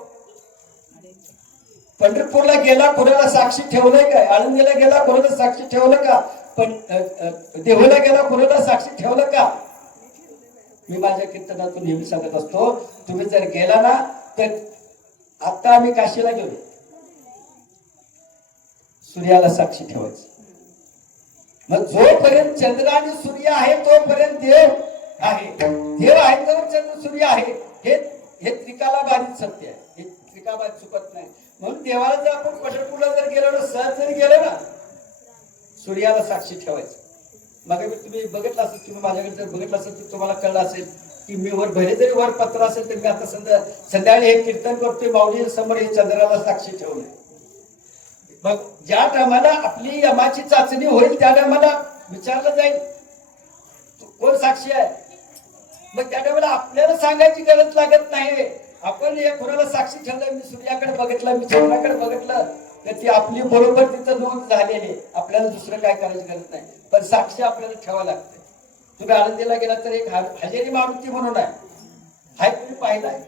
पंढरपूरला गेला कोणाला साक्षी ठेवलंय काय? आळंदीला गेला कोणाला साक्षी ठेवलं का? पण देहूला गेला कोणाला साक्षी ठेवलं का? मी माझ्या कीर्तनातून नेहमी सांगत असतो, तुम्ही जर गेला ना तर आता आम्ही काशीला गेलो, सूर्याला साक्षी ठेवायचं. मग जोपर्यंत चंद्र आणि सूर्य आहे तोपर्यंत देव आहे. देव आहे तर चंद्र सूर्य आहे. हे त्रिकालाबाधित सत्य आहे. हे त्रिकालाबाधित चुकत नाही. म्हणून देवाला जर आपण पंढरपूरला जर गेलो ना, सहज जरी गेलो ना, सूर्याला साक्षी ठेवायचं. मग तुम्ही बघितलं असेल, तुम्ही माझ्याकडे जर बघितलं असेल तर तुम्हाला कळलं असेल की मी वर भले जरी वर पत्र असेल तर मी आता संध्याकाळी हे कीर्तन करतोय, माऊली समोर हे चंद्राला साक्षी ठेवलंय. मग ज्या टायमाला आपली यमाची चाचणी होईल त्या टायमाला विचारलं जाईल कोण साक्षी आहे. मग त्या टायमाला आपल्याला सांगायची गरज लागत नाही. आपण या कोणाला साक्षी ठेवलं, मी सूर्याकडे बघितलं, मी चंद्राकडे बघितलं, तर ती आपली बरोबर तिथं नोंद झालेली. आपल्याला दुसरं काय करायची गरज नाही. पण साक्षी आपल्याला ठेवावं लागते. तुम्ही आळंदीला गेला तर एक हजेरी मारुती म्हणून आहे, हाय तुम्ही पाहिलाय?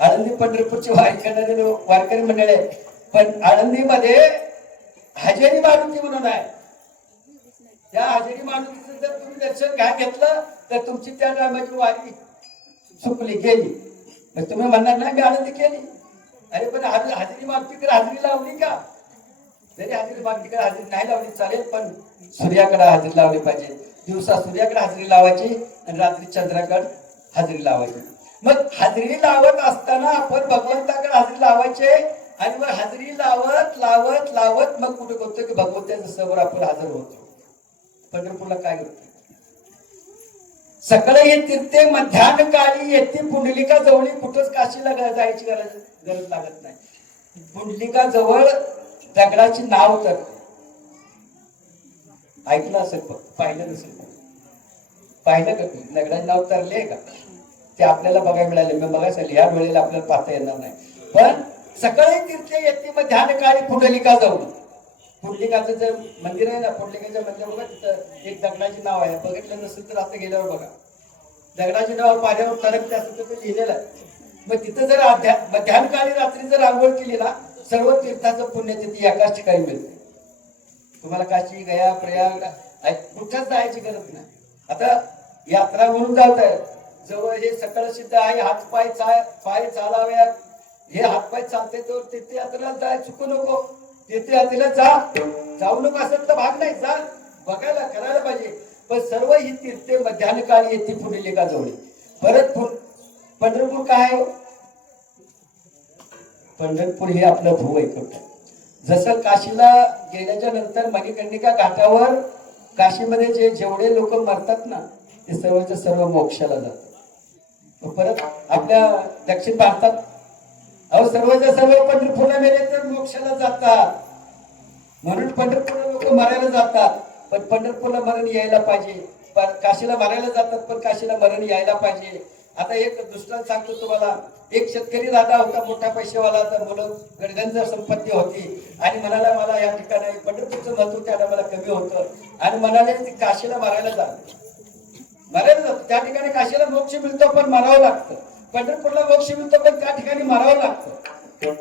आळंदी पंढरपूरची वारी करणारे वारकरी मंडळ आहे. पण आळंदीमध्ये हजेरी मारुती म्हणून आहे. त्या हजेरी मारुतीचं जर तुम्ही दर्शन घ्या घेतलं तर तुमची त्या टायमाची वारी चुकली गेली. मग तुम्ही म्हणणार नाही मी आळंदी केली. अरे पण हजेरी मारुतीकडे हजेरी लावली का? जरी हजेरी मारुतीकडे हजेरी नाही लावली चालेल, पण सूर्याकडे हजेरी लावली पाहिजे. दिवसा सूर्याकडे हजेरी लावायची आणि रात्री चंद्राकडे हजेरी लावायची. मग हजेरी लावत असताना आपण भगवंताकडे हजेरी लावायचे आणि मग हजेरी लावत लावत लावत मग कुठे करतो की भगवंताच्या समोर आपण हजर होतो. पंढरपूरला काय करतो? सकळ हे तीर्थे मध्यान काळी येते पुंडलिका जवळी कुठंच काशीला जायची गरज लागत नाही. पुंडलिका जवळ दगडाची नाव तर ऐकलं असेल, पाहिलं नसेल, पाहिलं का तुम्ही दगडाची नाव तरले का? ते आपल्याला बघायला मिळाले, मी बघायचं ह्या वेळेला आपल्याला पाहता येणार नाही. पण सकाळी तीर्थे येते मग ध्यान काळी पुंडलिका जाऊन. पुंडलिकाचं जर मंदिर आहे ना, पुंडलिकाच्या मंदिरावर तिथं एक दगडाची नाव आहे, बघितलं नसेल तर आता गेल्यावर बघा. दगडाची नाव पाण्यावर तरंगते असं ते लिहिलेलं आहे. मग तिथं जर ध्यान काळी रात्री जर आंघोळ केली ना, सर्व तीर्थाचं पुण्य तिथे एकाच ठिकाणी मिळते. तुम्हाला काशी गया प्रयाग कुठंच जायची गरज नाही. आता यात्रा म्हणून जात आहे, जवळ हे सकळ सिद्ध आहे, हातपाय पाय चालाव्यात, हे हातपाय चालते तर तिथे यात्रेला जाय चुकू नको. तिथे यात्रेला जाऊ नको असं तर भाग नाही, जा बघायला करायला पाहिजे. पण सर्व ही तीर्थे मध्यान काळी येते पुंडलिका जवळ. परत पंढरपूर काय? पंढरपूर हे आपलं भूवैकुंठ. जसं काशीला गेल्याच्या नंतर मणिकर्णिका घाटावर काशीमध्ये जेवढे लोक मरतात ना, ते सर्वच्या सर्व मोक्षाला जातात. परत आपल्या दक्षिण भारतात सर्वच्या सर्व पंढरपूरला मेले तर मोक्षाला जातात. म्हणून पंढरपूरला लोक मरायला जातात, पण पंढरपूरला मरण यायला पाहिजे. पण काशीला मरायला जातात, पण काशीला मरण यायला पाहिजे. आता एक दृष्टांत सांगतो तुम्हाला. एक शेतकरी दादा होता, मोठा पैसेवाला, तर मुलं गडगंज संपत्ती होती, आणि म्हणाला मला या ठिकाणी पंढरपूरचं महत्व त्या मला कमी होतं, आणि म्हणाले काशीला मारायला जात. त्या ठिकाणी काशीला मोक्ष मिळतो पण मारावं लागतं, पंढरपूरला मोक्ष मिळतो पण त्या ठिकाणी मारावं लागतं.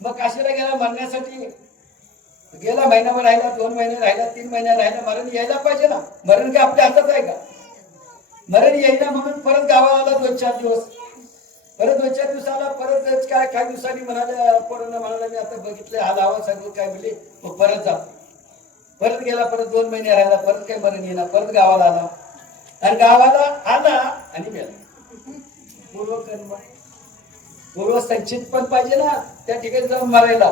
मग काशीला गेला मरण्यासाठी, गेला महिनाभर राहिला, 2 महिने राहिला, 3 महिने राहिला, मरण यायला पाहिजे ना. मरण काय आपल्या हातात आहे का? मरण येईना म्हणून परत गावाला आला 2-4 दिवस. परत 2-4 दिवसाला परत काही दिवसांनी म्हणाले, पोरांना म्हणाला मी आता बघितलं हा लावा सगळं काय म्हणले, मग परत जातो. परत गेला, परत 2 महिने राहिला, परत काही मरण येईना, परत गावाला आला, आणि गावाला आला आणि गेला. पूर्वकर्म पूर्व संचित पण पाहिजे ना त्या ठिकाणी जाऊन मारायला.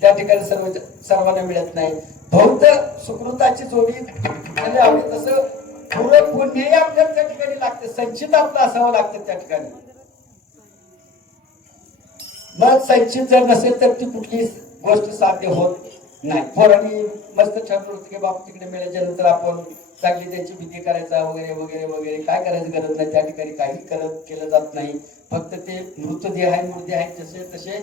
त्या ठिकाणी सर्वांना मिळत नाही. बहुत सुकृताची जोडी म्हणजे आपण तसं पूर्व पुण्यही आपल्याला त्या ठिकाणी लागते, संचित आपलं असावं लागतं त्या ठिकाणी. मग संचित जर नसेल तर ती कुठली गोष्ट साध्य होत नाही. पोरांनी मस्त ठरवलं होतं की बाप तिकडे मिळाल्याच्या नंतर आपण चांगली त्यांची भीती करायचा वगैरे वगैरे वगैरे. काय करायची गरज नाही, त्या ठिकाणी काही केलं जात नाही. फक्त ते मृतदेह आहे, मुर्दे आहेत, जसे तसे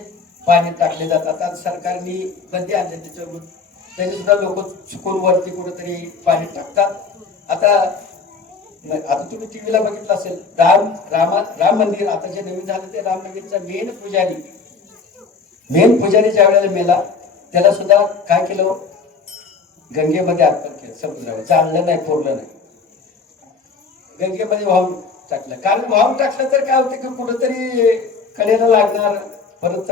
पाणी टाकले जातात. आता सरकारने बंदी आणली त्याच्यावर, त्यांनी सुद्धा लोक चुकून वरती कुठेतरी पाणी टाकतात. आता तुम्ही टीव्हीला बघितलं असेल, राम मंदिर आता जे नवीन झालं ते राम मंदिरचा मेन पुजारी ज्या वेळेला मेला, त्याला सुद्धा काय केलं, गंगेमध्ये अर्पण केलं. समुद्रावर जाळलं नाही, फोडलं नाही, गंगेमध्ये वाहून टाकलं. कारण वाहून टाकलं तर काय होते की कुठंतरी कडेला लागणार, परत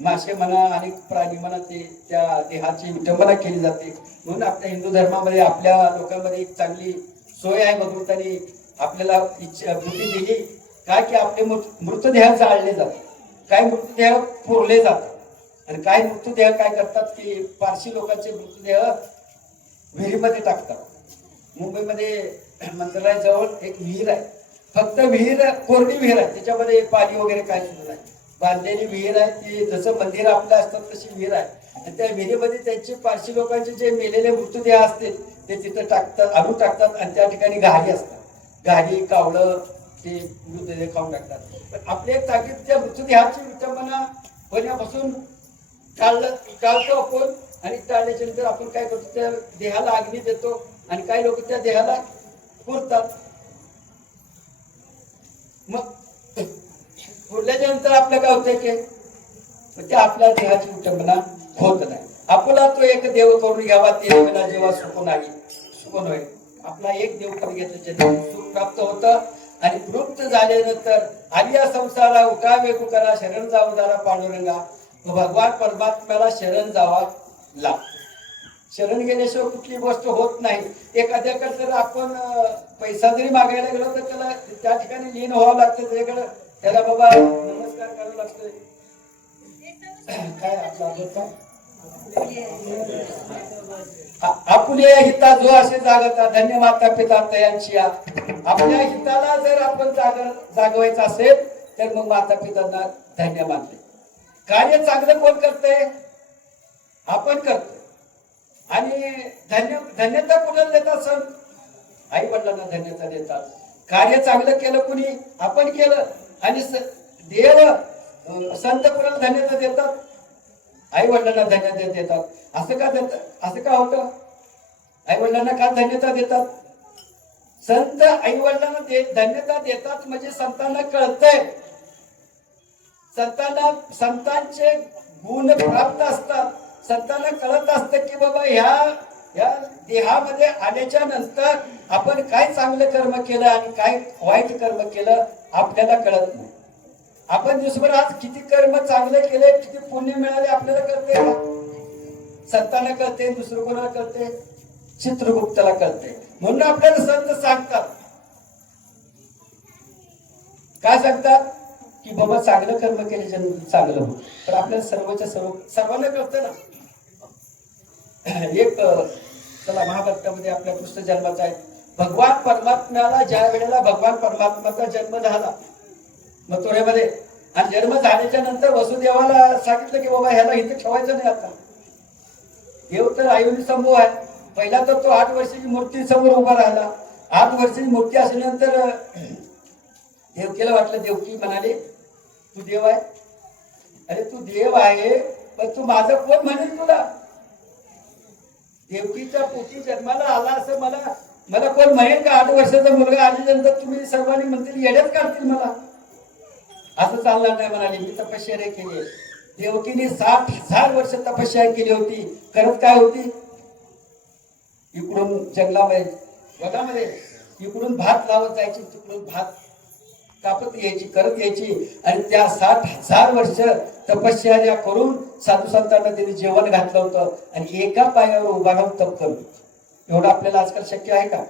मासे म्हणा आणि प्राणी म्हणा ते त्या देहाची विटंबना केली जाते. म्हणून आपल्या हिंदू धर्मामध्ये आपल्या लोकांमध्ये एक चांगली सोय आहे. भगवंतांनी आपल्याला बुद्धी दिली काय की आपले मृतदेह जाळले जातात, काही मृतदेह पुरले जातात, आणि काही मृतदेह काय करतात की पारशी लोकांचे मृतदेह विहिरीमध्ये टाकतात. मुंबईमध्ये मंत्रालयाजवळ एक विहीर आहे, फक्त विहीर कोरडी विहीर आहे, त्याच्यामध्ये पाणी वगैरे काय सुद्धा नाही, बांधलेली विहीर आहे. ती जसं मंदिर आपलं असतात तशी विहीर आहे, आणि त्या विहिरीमध्ये त्यांचे पारशी लोकांचे जे मेलेले मृतदेह असतील ते तिथं टाकतात, आणून टाकतात, आणि त्या ठिकाणी घारी असतात, घारी कावळं ते मृतदेह खाऊन टाकतात. पण आपले एक चांगली त्या मृतदेहाची विटंबना होण्यापासून टाळतो आपण, आणि टाळल्याच्या नंतर आपण काय करतो, त्या देहाला अग्नी देतो, आणि काही लोक त्या देहाला पुरतात. मग पुरल्याच्या नंतर आपलं काय होतंय की ते आपल्या देहाची विटंबना होत नाही. आपला तो एक देव करून घ्यावा, ते देवाला जेव्हा सुकून होईल. आपला एक देव करून घेतल्याच्या सुख प्राप्त होतं, आणि तृप्त झाल्यानंतर आर्या संसारा उठा वेगू करा, शरण जाऊ दारा पांडुरंगा. भगवान परमात्म्याला शरण जावा लागतं. शरण गेल्याशिवाय कुठली गोष्ट होत नाही. एखाद्याकडे जर आपण पैसा जरी मागायला गेलो तर त्याला त्या ठिकाणी लीन व्हावं लागतं, त्याच्याकडे त्याला बाबा नमस्कार करावं लागतं. काय आपला आपण आपल्या हिता जो असे जागता धन्य माता पिता तयांची आपल्या हिताला जर आपण जागवायचं असेल तर मग माता पितांना धन्य मानते. कार्य चांगलं कोण करतंय? आपण करतो. आणि धन्यता कुणाला देतात? सण आई वडिलांना धन्यता देतात. कार्य चांगलं केलं कुणी? आपण केलं. आणि देव संत कुणाला धन्यता देतात? आई वडिलांना धन्यता देतात. असं का देतात? असं का होतं? आई वडिलांना का धन्यता देतात? संत आई वडिलांना धन्यता देतात म्हणजे संतांना कळतंय, संतांचे गुण प्राप्त असतात. संतांना कळत असतं की बाबा ह्या देहामध्ये आल्याच्या नंतर आपण काय चांगलं कर्म केलं आणि काय वाईट कर्म केलं आपल्याला कळत नाही. आपण दिवसभर आज किती कर्म चांगले केले, किती पुण्य मिळाले आपल्याला कळते का? संतांना कळते, दुसरं कोणाला कळते? चित्रगुप्ताला कळते. म्हणून आपल्याला संत सांगतात, काय सांगतात? की बाबा चांगलं कर्म केले जन्म चांगलं हो. तर आपल्याला सर्वांना कळतं ना. एक चला महाभारतामध्ये आपल्या कृष्ण जन्माचा आहे. भगवान परमात्म्याला ज्या वेळेला भगवान परमात्म्याचा जन्म झाला मथुरेमध्ये, आणि जन्म झाल्याच्या नंतर वसुदेवाला सांगितलं की बाबा ह्याला इथे ठेवायचं नाही. आता देव तर आयुर्वेद समूह आहे. पहिला तर तो 8 वर्षाची मूर्ती समोर उभा राहिला. 8 वर्षाची मूर्ती असल्यानंतर देवकीला वाटलं, देवकी म्हणाले तू देव आहे? अरे तू देव आहे पण तू माझं कोण म्हणेल तुला? देवकीच्या पोटी जन्माला आला असं मला कोण म्हणेल का? 8 वर्षाचा मुलगा आल्यानंतर तुम्ही सर्वांनी म्हणतील येड्याच काढतील मला. असं चालणार नाही म्हणाले. मी तपश्चर्या केली. देवकीने 60,000 वर्ष तपश्चर्या केली होती. करत काय होती? इकडून जंगलामध्ये वनामध्ये इकडून भात लावत जायची, तिकडून भात कापत यायची, करत यायची. आणि त्या 60,000 वर्ष तपश्चर्या करून साधू संतांना त्यांनी जेवण घातलं होतं. आणि एका पायावर उभा राहून तप करून. एवढं आपल्याला आजकाल शक्य आहे का?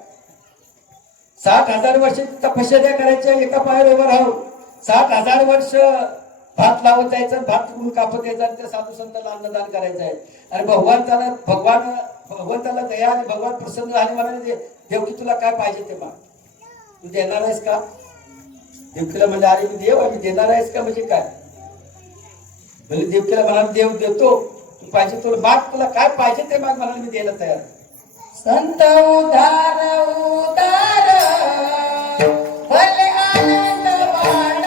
60,000 वर्ष तपश्चर्या करायच्या एका पायावर उभा राहून. 60,000 वर्ष भात लावत जायचं, भात तिकडून कापत यायचं, त्या साधू संतांना अन्नदान करायचं आहे. आणि भगवंताला दया आणि भगवान प्रसन्न झाले म्हणाले, देवकी तुला काय पाहिजे ते माग, तू देणार आहेस का? देवकीला म्हणजे अरे मी देव आणि देणार आहेस का म्हणजे काय? म्हणजे देवकीला म्हणाल देव देतो, तू पाहिजे तुला माग, तुला काय पाहिजे ते माग. म्हणाल मी द्यायला तयार. संत उदार उदार भले आनंद वाढार.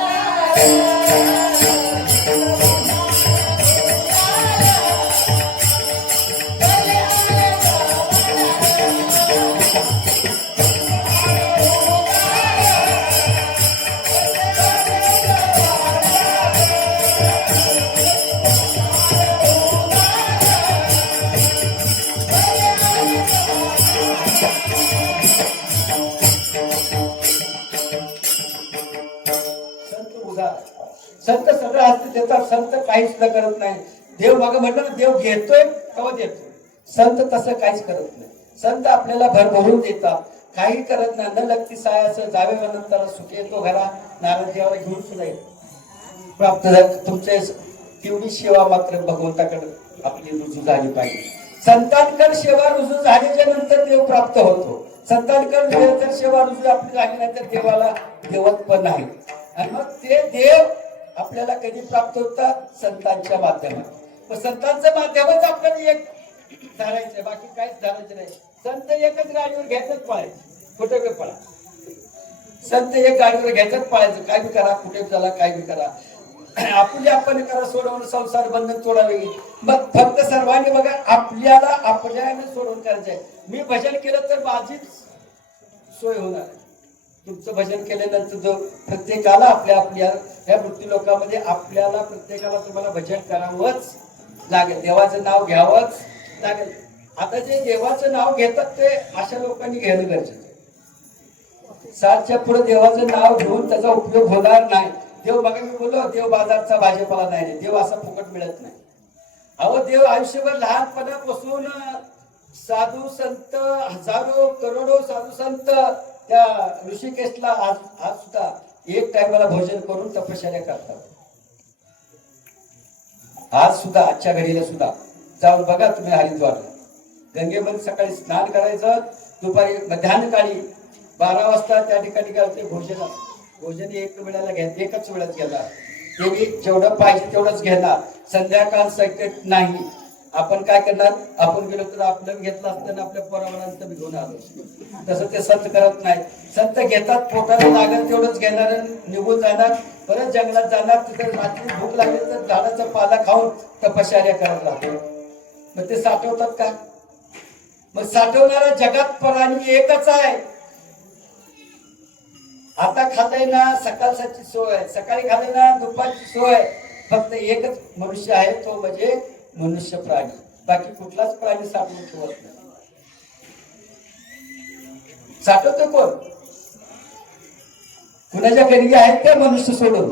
संत सगळं हस्त देतात. संत काही सुद्धा करत नाही. देव मग म्हटलं ना, देव घेतोय कवा देतोय. संत तसं काहीच करत नाही. संत आपल्याला भरभरून देतात, काही करत नाही. न लगती सायाचं जावे नंतर सुख येतो घरा. नारद देवाला घेऊन सुद्धा येतो प्राप्त तुमचे. तेवढी सेवा मात्र भगवंताकडे आपली रुजू झाली पाहिजे. संतांकडे सेवा रुजू झाल्याच्या नंतर देव प्राप्त होतो. संतांकडे जर सेवा रुजू आपली झाली नाही तर देवाला देवत पण नाही. आणि मग ते देव आपल्याला कधी प्राप्त होतात? संतांच्या माध्यमात. संतांचं माध्यमच आपल्याला एक धरायचं, बाकी काहीच धरायचं नाही. संत एकच गाडीवर घ्यायचंच पळायचं, कुठे बी पळा. संत एक गाडीवर घ्यायचंच पळायचं. काय बी करा, कुठे चला, काय बी करा. आपण करा, सोडवून संसार बंधन तोडावे. मग फक्त सर्वांनी बघा आपल्याला सोडवून करायचंय. मी भजन केलं तर माझीच सोय होणार. तुमचं भजन केल्यानंतर जो प्रत्येकाला आपल्या या वृत्ती लोकांमध्ये आपल्याला प्रत्येकाला तुम्हाला भजन करावंच लागेल. देवाचं नाव घ्यावंच लागेल. आता जे देवाचं नाव घेतात ते अशा लोकांनी घेणं गरजेचं आहे. 60च्या पुढे देवाचं नाव घेऊन त्याचा उपयोग होणार नाही. देव बघा मी बोललो, देव बाजारचा भाजीपाला नाही. देव असा फुकट मिळत नाही. अहो देव आयुष्यभर लहानपणापासून साधू संत, हजारो करोडो साधू संत त्या ऋषिकेशला आज सुद्धा एक टायमाला भोजन करून तपश्चर्या करतात. आज सुद्धा आजच्या घडीला सुद्धा जाऊन बघा तुम्ही हरिद्वारला. गंगेमध्ये सकाळी स्नान करायचं, दुपारी मध्यान्हकाळी 12 वाजता त्या ठिकाणी काय होते भोजन एक वेळेला घ्यायचं, एकच वेळेस घेणार, ते बी जेवढं पाहिजे तेवढंच घेणार, संध्याकाळ सकट नाही. आपण काय करणार, आपण गेलो तर आपलं घेतलं असतं ना आपल्या पोरावरांचं बी घेऊन आलो. तसं ते संत करत नाही. संत घेतात, पोटाला लागेल तेवढंच घेणार, निघून जाणार, परत जंगलात जाणार, तिथे रात्री भूक लागली तर झाडाचा पाला खाऊन तपश्चर्या करत राहतो. मग ते साठवतात का? मग साठवणारा जगात प्राणी एकच आहे. आता खाताय ना सकाळची सोय, सकाळी खाताय ना दुपारची सोय, फक्त एकच मनुष्य आहे, तो म्हणजे मनुष्य प्राणी. बाकी कुठलाच प्राणी साठवून ठेवत नाही. साठवतो कोण? कुणाच्या गणगी आहेत त्या मनुष्य सोडून.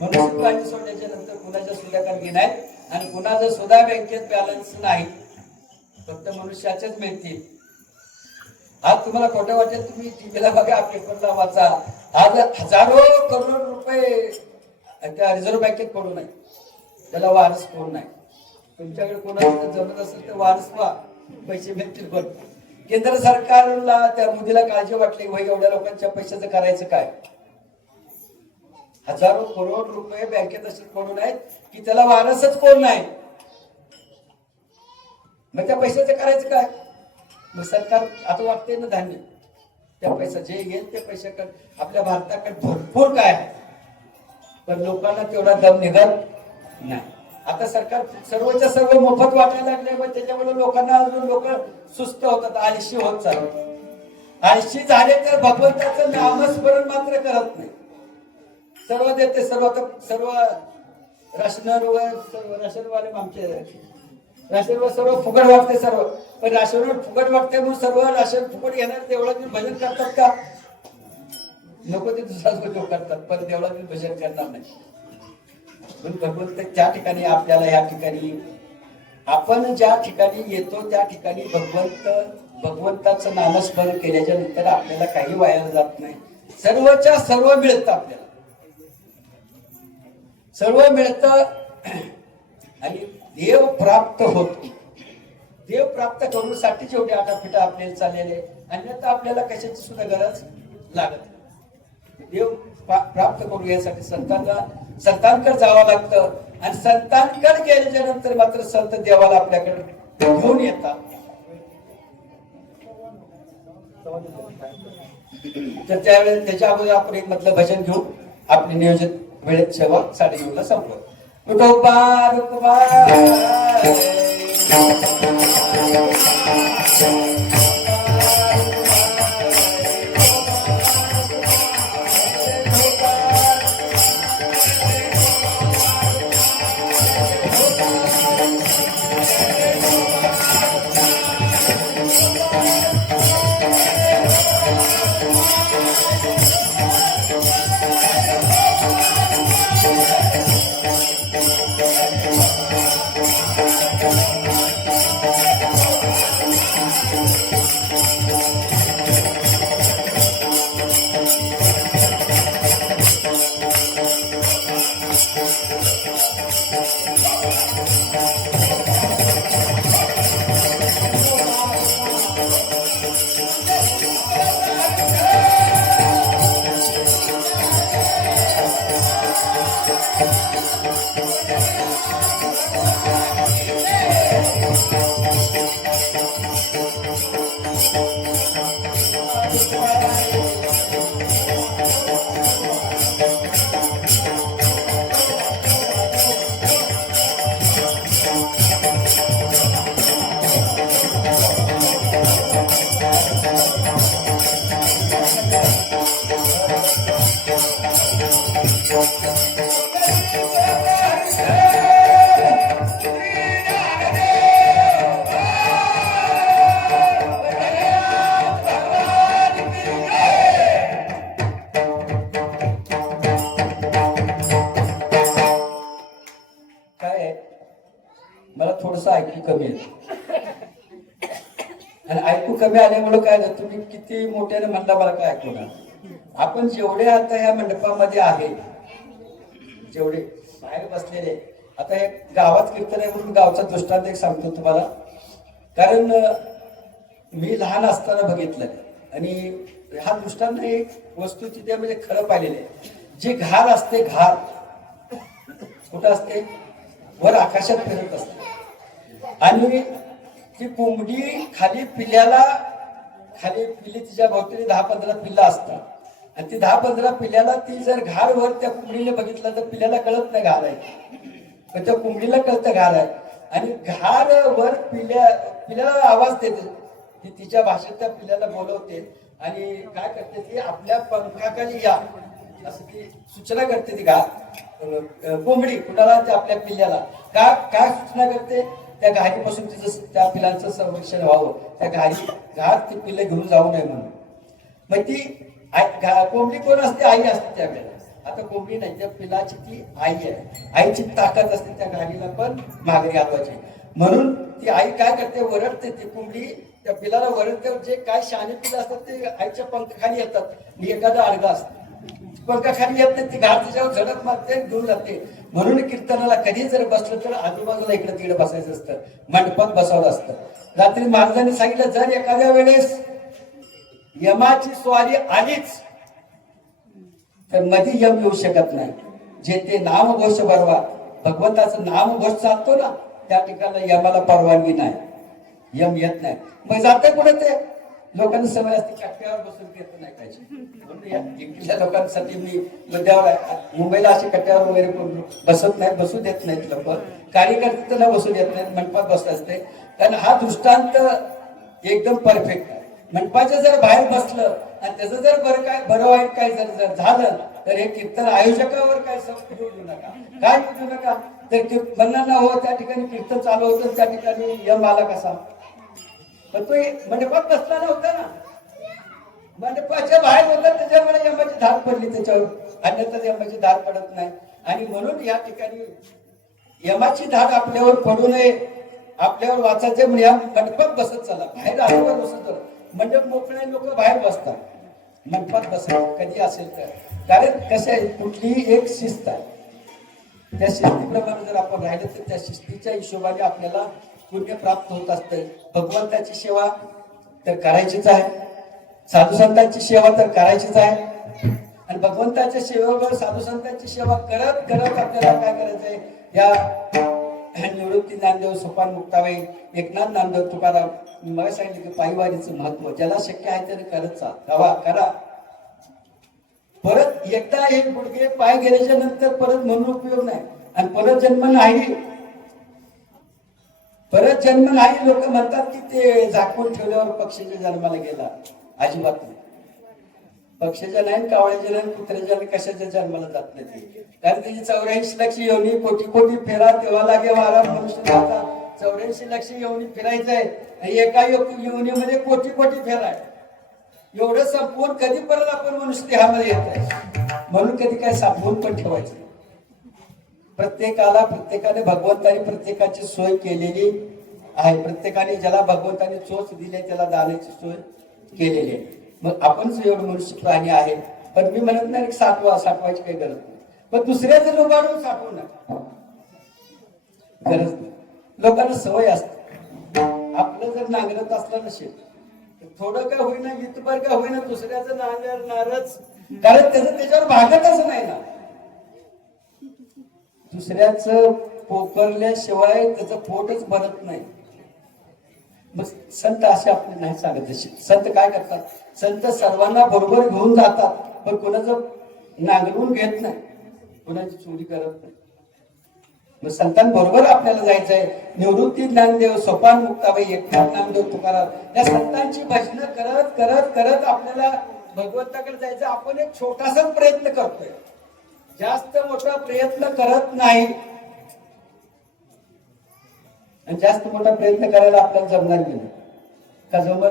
मनुष्य प्राणी सोडल्याच्या नंतर कुणाच्या सुद्धा गणगी नाहीत, आणि कुणाचं सुद्धा बँकेत बॅलन्स नाही, फक्त मनुष्याचेच मिळतील. आज तुम्हाला खोटं वाटेल, तुम्ही टीव्हीला बघा, पेपरला वाचा, आज हजारो करोड रुपये त्या रिझर्व्ह बँकेत पडू नये, त्याला वारस कोण नाही. तुमच्याकडे कोणाला जमत असेल तर वारस व्हा, पैसे भेटतील. पण केंद्र सरकारला त्या मोदीला काळजी वाटली, भाई एवढ्या लोकांच्या पैशाचं करायचं काय? हजारो करोड रुपये बँकेत असे पडून आहेत की त्याला वारसच कोण नाही. मग त्या पैशाचं करायचं काय? मग सरकार आता वाटते ना धान्य, त्या पैसा जे येईल ते पैशाकडे, आपल्या भारताकडे भरपूर काय आहे, पण लोकांना तेवढा दम निघत नाही. आता सरकार सर्वच्या सर्व मोफत वाटायला लागले, मग त्याच्यामुळे लोकांना अजून लोक सुस्त होतात, आळशी होत चालतात. आळशी झाले तर भगवंताचं नामस्मरण मात्र करत नाही. सर्व देते, सर्व राशनवाले आमचे राशनवर सर्व फुकट वाटते सर्व, पण राशनवर फुकट वाटते म्हणून सर्व राशन फुकट घेणार, देवळातील भजन करतात का? नको ते दुसराच गोष्ट करतात, पण देवळातील भजन करणार नाही. पण भगवंत त्या ठिकाणी आपल्याला, या ठिकाणी आपण ज्या ठिकाणी येतो त्या ठिकाणी भगवंताचं नामस्मरण केल्याच्या नंतर आपल्याला काही वाया जात नाही. सर्वच्या सर्व मिळतं आपल्याला, सर्व मिळतं, आणि देव प्राप्त होतो. देव प्राप्त करूसाठी जेवढे आटापिटा आपल्याला चाललेले, अन्यथा आपल्याला कशाची सुद्धा गरज लागत. देव प्राप्त करू यासाठी संतांकडे जावं लागतं, आणि संतांकडे गेल्याच्या नंतर मात्र संत देवाला आपल्याकडे घेऊन येतात. तर त्यावेळेस त्याच्या अगोदर आपण एक मधलं भजन घेऊन आपली नियोजित वेळेत सेवा 9:30 संपवतो. कुटुंबार मला थोडस ऐकू कमी आहे, आणि ऐकू कमी आल्यामुळे काय झालं, तुम्ही किती मोठ्याने म्हणला मला काय ऐकून. आपण जेवढे आता या मंडपामध्ये आहे, जेवढे बाहेर बसलेले, आता हे गावात कीर्तन आहे म्हणून गावचा दृष्टांत एक सांगतो तुम्हाला. कारण मी लहान असताना बघितलं आणि हा दृष्टांत एक वस्तू तिथे म्हणजे खरं पाहिलेलं आहे. जे घार असते, घार कुठं असते? वर आकाशात फिरत असते आणि ती कोंबडी खाली पिल्ली तिच्या भोवतीने 10-15 पिल्ला असतात आणि ती 10-15 पिल्ल्याला ती जर घार वर त्या कोंबडीने बघितलं तर पिल्ल्याला कळत नाही घार आहे, पण त्या कोंबडीला कळतं घार आहे. आणि घार वर पिल्ल्याला आवाज देते, ती तिच्या भाषेत त्या पिल्ल्याला बोलवते आणि काय करते ती आपल्या पंखाखाली या असं ती सूचना करते. ती कोंबडी कुणाला? त्या आपल्या पिल्ल्याला काय सूचना करते? त्या घारीपासून तिचं त्या पिलांचं संरक्षण व्हावं, त्या घात ती पिल्ले घेऊन जाऊ नये म्हणून. मग ती कोंबडी कोण असते? आई असते त्यावेळेला. आता कोंबडी नाही, त्या पिलाची ती आई आहे. आईची ताकद असते त्या घारीला पण मागे घालवायची. म्हणून ती आई काय करते? वरडते. ती कोंबडी त्या पिलाला वरडते. जे काय शहाणे पिलं असतात ते आईच्या पंखाखाली येतात. एखादा अडगा असतो, पंखाखाली येत नाही, ती घाट तिच्यावर झडप मारते, घेऊन जाते. म्हणून कीर्तनाला कधी जर बसलं तर आजूबाजूला इकडे तिकडे बसायचं असतं, मंडपात बसवलं असतं. रात्री महाराजांनी सांगितलं, जर एखाद्या वेळेस यमाची स्वारी आलीच तर मध्ये यम येऊ शकत नाही. जे ते नामघोष बरवा, भगवंताचं नामघोष चालतो ना, त्या ठिकाणी यमाला परवानगी नाही, यम येत नाही. मग जाते कुठे? ते लोकांना सवय असते कट्ट्यावर बसून कीर्तन ऐकायची. म्हणून इकडच्या लोकांसाठी मी मुद्द्यावर, मुंबईला असे कट्ट्यावर वगैरे बसत नाही, बसू देत नाहीत लोक. कार्यकर्ते तर बसू देत नाहीत, मंडपात बसत असते. कारण हा दृष्टांत एकदम परफेक्ट आहे. मंडपाच्या जर बाहेर बसलं आणि त्याचं जर बरं वाईट काय जर झालं तर हे कीर्तन आयोजकावर काय संकट येऊ नका, काय येऊ नका. तर म्हणणार ना, हो त्या ठिकाणी कीर्तन चालू होतं, त्या ठिकाणी यम आला कसा? पण तो मंडपात बसला नव्हता ना, मंडपाच्या बाहेर होता, त्याच्यामुळे यमाची धार पडली त्याच्यावर, अन्यथा यमाची धार पडत नाही. आणि म्हणून या ठिकाणी यमाची धार आपल्यावर पडू नये, आपल्यावर वाचायचे म्हणजे या मंडपात बसत चला. बाहेर आजूबाजू बसत, मंडप मोकळे लोक बाहेर बसतात, मंडपात बसत कधी असेल तर. कारण कसं आहे, कुठलीही एक शिस्त आहे, त्या शिस्तीप्रमाणे जर आपण राहिलं तर त्या शिस्तीच्या हिशोबाने आपल्याला पुण्य प्राप्त होत असते. भगवंताची सेवा तर करायचीच आहे, साधू संतांची सेवा तर करायचीच आहे. आणि भगवंताच्या सेवेवर साधू संतांची सेवा करत करत आपल्याला काय करायचंय? या निवृत्ती ज्ञानदेव, सोपान मुक्ताबाई, एकनाथ नामदेव, तुकाराम, मला सांगितलं की पायवारीचं महत्व ज्याला शक्य आहे त्याने करत चाल, करा. परत एकदा एक गुडघे पाय गेल्याच्या नंतर परत म्हणून उपयोग नाही. आणि परत जन्म नाही, परत जन्म नाही. लोक म्हणतात की ते झाकून ठेवल्यावर पक्षीच्या जन्माला गेला. अजिबात नाही. पक्षाच्या नाही, कावळ्याच्या नाही, कुत्र्याच्या नाही, कशाच्या जन्माला जात नाही. कारण त्याची 84 लक्ष योनी, कोटी कोटी फेरा तेव्हा लागे वारा मनुष्य. 84 लक्ष योनी फिरायचंय आणि एका योनीमध्ये कोटी कोटी फेरा आहे. एवढं संपवून कधी परत आपण मनुष्य देहामध्ये येत आहे. म्हणून कधी काय सापवून पण ठेवायचं. प्रत्येकाने भगवंताने प्रत्येकाची सोय केलेली आहे. प्रत्येकाने ज्याला भगवंताने चोच दिली त्याला दाण्याची सोय केलेली आहे. मग आपणच एवढं मनुष्य प्राणी आहे. पण मी म्हणत नाही साठवायची काही गरज नाही, पण दुसऱ्याचं लोकांना साठवू नका, गरज नाही. लोकांना सवय असते, आपलं जर नांगरत असलं नसेल थोडं काय होईना, इतभर काय होईना, दुसऱ्याचं नांगरणारच. कारण त्याच्यावर भागतच नाही ना. दुसऱ्याचं पोकरल्याशिवाय त्याचं पोटच भरत नाही. मग संत असे आपले नाही सांगत. संत काय करतात? संत सर्वांना बरोबर घेऊन जातात, पण कोणाचं नांगरून घेत नाही, कोणाची चोरी करत नाही. मग संतांबरोबर आपल्याला जायचंय. निवृत्ती ज्ञानदेव, सोपान मुक्ताबाई, एकनाथ नामदेव, तुकाराम, या संतांची भजनं करत करत करत आपल्याला भगवंताकडे जायचं. आपण एक छोटासाच प्रयत्न करतोय, जास्त मोठा प्रयत्न करत नाही. आणि जास्त मोठा प्रयत्न करायला आपल्याला जमणार नाही का? जमल?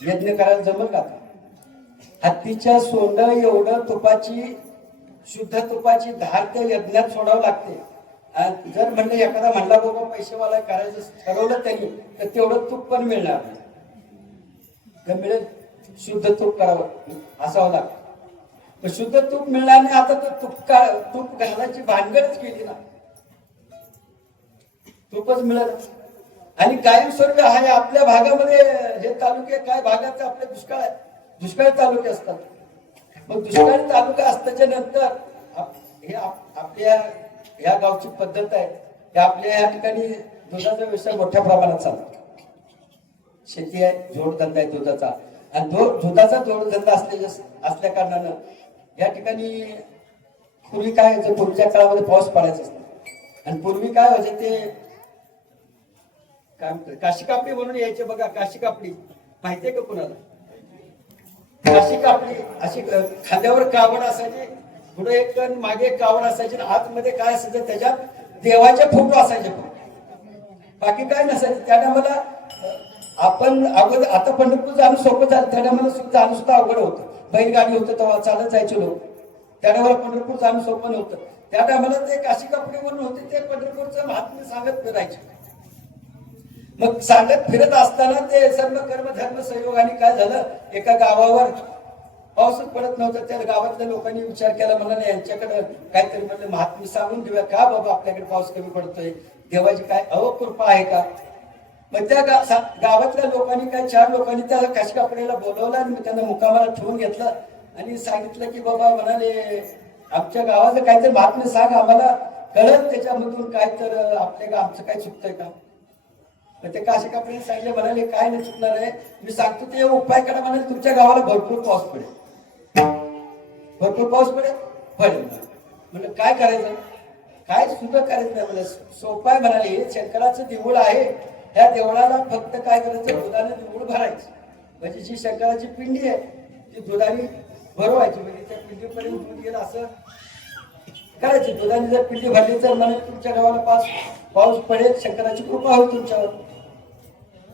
यज्ञ करायला जमल का? हत्तीच्या सोंड एवढं तुपाची, शुद्ध तुपाची धार त्या यज्ञात सोडावं लागते. आणि जर म्हणलं एखादा म्हणला बाबा पैसेवाला करायचं ठरवलं त्यांनी, तर तेवढं तूप पण मिळणार नाही. मिळेल? शुद्ध तूप करावं असावं लागतं. शुद्ध तूप मिळणार नाही. आता तर तूप घालायची भानगडच केली ना, तूपच मिळत. आणि कायमस्वरूपी आहे आपल्या भागामध्ये हे तालुके काय भागाचे आपले दुष्काळी तालुके असतात. मग दुष्काळी तालुका असल्याच्या नंतर आपल्या या गावची पद्धत आहे की आपल्या या ठिकाणी दुधाचा व्यवसाय मोठ्या प्रमाणात चालतो. शेती आहे, जोडधंदा आहे दुधाचा, आणि दुधाचा जोडधंदा असल्या कारणानं या ठिकाणी पूर्वी काय व्हायचं, पूर्वीच्या काळामध्ये पाऊस पडायचा असतो आणि पूर्वी काय व्हायचं ते काय म्हणतात काशी कापडी म्हणून यायचे बघा. काशी कापडी माहितीये का कुणाला? काशी कापडी अशी खांद्यावर कावड असायची, पुढे एक कण मागे एक कावड असायची, आतमध्ये काय असायचं त्याच्यात देवाचे फोटो असायचे, बाकी काय नसायचं. त्याने मला आपण अगोदर आता पंढरपूर जाणं सोपं झालं, त्याने मला जाणं सुद्धा अवघड होतं. बैलगाडी होतं तेव्हा चालत जायचे लोक, त्याने मला पंढरपूर जाणं सोपं नव्हतं. त्या टायमाला ते काशी कपडे म्हणून होते, ते पंढरपूरचं महात्म्य सांगत फिरायचे. मग सांगत फिरत असताना ते सर्व कर्म धर्म संयोगाने काय झालं, एका गावावर पाऊसच पडत नव्हता. त्या गावातल्या लोकांनी विचार केला, म्हणाले यांच्याकडे काहीतरी म्हणलं महात्म्य सांगून देऊया का बाबा, आपल्याकडे पाऊस कमी पडतोय, देवाची काय अवकृपा आहे का. मग त्या गावातल्या लोकांनी काय 4 लोकांनी त्या काशी कापडीला बोलवलं आणि त्यांना मुकामाला ठेवून घेतलं आणि सांगितलं की बाबा म्हणाले आमच्या गावाचं काहीतरी महात्म्य सांग, आम्हाला कळत त्याच्यामधून काय तर आपल्या आमचं काय चुकतंय का. मग ते काशी कापडीने सांगितले, म्हणाले काय नाही चुकणार आहे, मी सांगतो ते उपाय करा. म्हणाले तुमच्या गावाला भरपूर पाऊस पडेल, भरपूर पाऊस पडेल. म्हणजे काय करायचं, काय सुद्धा करायचं नाही. म्हणजे सोपं आहे. म्हणाले शंकराचं देऊळ आहे, त्या देवळाला फक्त काय करायचं, दुधाने देऊळ भरायचं. म्हणजे जी शंकराची पिंडी आहे ती दुधाने भरवायची, म्हणजे त्या पिंडीपर्यंत दूध गेलं असं करायची. दुधाने जर पिंडी भरली तर म्हणे तुमच्या गावाला पाऊस पडेल, शंकराची कृपा होईल तुमच्यावर.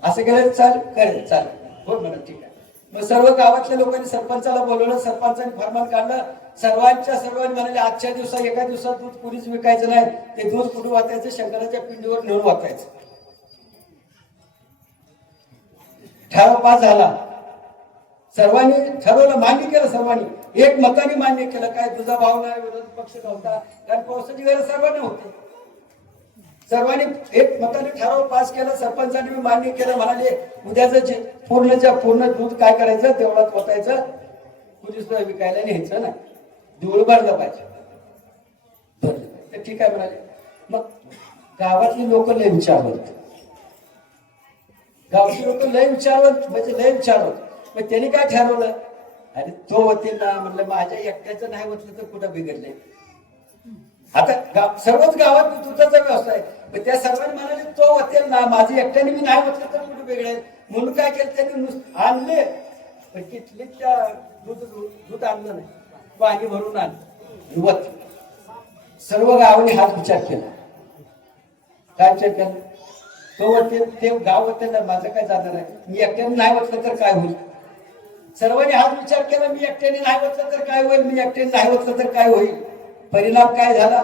असं केलं करेल चालेल, हो म्हणा ठीक आहे. मग सर्व गावातल्या लोकांनी सरपंचाला बोलवलं, सरपंचाने फरमान काढलं, सर्वांनी म्हणाले आजच्या दिवसात एका दिवसात दूध कुणीच विकायचं नाही, ते दूध कुठे वाचायचं, शंकराच्या पिंडीवर नेऊन वाचायचं. ठराव पास झाला, सर्वांनी ठरवलं, मान्य केलं, सर्वांनी एक मताने मान्य केलं. काय तुझा भाव नाही, विरोधी पक्ष नव्हता, कारण पावसाची गरज सर्वांना होती. सर्वांनी एक मताने ठराव पास केला, सरपंचांनी मान्य केलं. म्हणाले उद्याचं पूर्ण दूध काय करायचं, देवळात ओतायचं, कुणीच विकायला न्यायचं नाही, देऊळ भरलं पाहिजे. तर ठीक आहे म्हणाले. मग गावातली लोक लय विचारवत, गावची लोक लय विचारवत, म्हणजे लय विचारवत. मग त्यांनी काय ठरवलं, अरे तो होते ना, म्हणलं माझ्या एकट्याचं नाही म्हटलं तर कुठं बिघडले. आता सर्वच गावात दुधाचा व्यवसाय, त्या सर्वांनी म्हणाले तो होते ना, माझी एकट्याने मी नाही म्हटलं तर कुठे बिघडेल. म्हणून काय केलं त्यांनी, आणले पण तिथले त्या दूध आणलं नाही, पाणी भरून आणलं. सर्व गावाने हाच विचार केला. काय विचार केला, तो होते ते गाव होते ना, माझं काय जाणार आहे, मी एकट्याने नाही म्हटलं तर काय होईल. सर्वांनी हाच विचार केला, मी एकट्याने नाही म्हटलं तर काय होईल, मी एकट्याने नाही म्हटलं तर काय होईल. परिणाम काय झाला,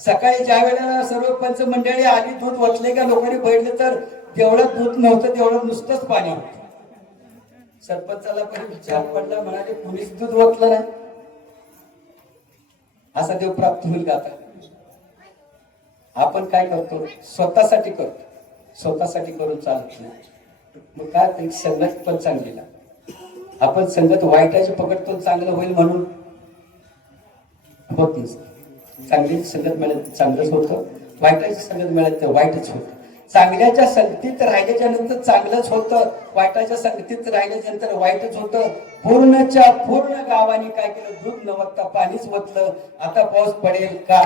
सकाळी ज्या वेळेला सर्व पंच मंडळी आली, दूध ओतले का लोकांनी बघितलं तर तेवढं दूध नव्हतं, तेवढं नुसतंच पाणी होतं. सरपंचाला पण विचार पडला, म्हणाले कुणीच दूध ओतलं नाही, असा देव प्राप्त होईल का. आता आपण काय करतो, स्वतःसाठी करतो, स्वतःसाठी करून चालत नाही. मग काय संगत पण चांगली ना, आपण संगत वाईटाची पकडतो, चांगलं होईल म्हणून होत नसतं. चांगली संगत मिळत चांगलंच होतं, वाईटाची संगत मिळत तर वाईटच होतं. चांगल्याच्या संगतीत राहिल्याच्या नंतर चांगलंच होतं, वाईटाच्या संगतीत राहिल्याच्या नंतर वाईटच होतं. पूर्णच्या पूर्ण गावाने काय केलं, दूध न वतता पाणीच वतलं. आता पाऊस पडेल का.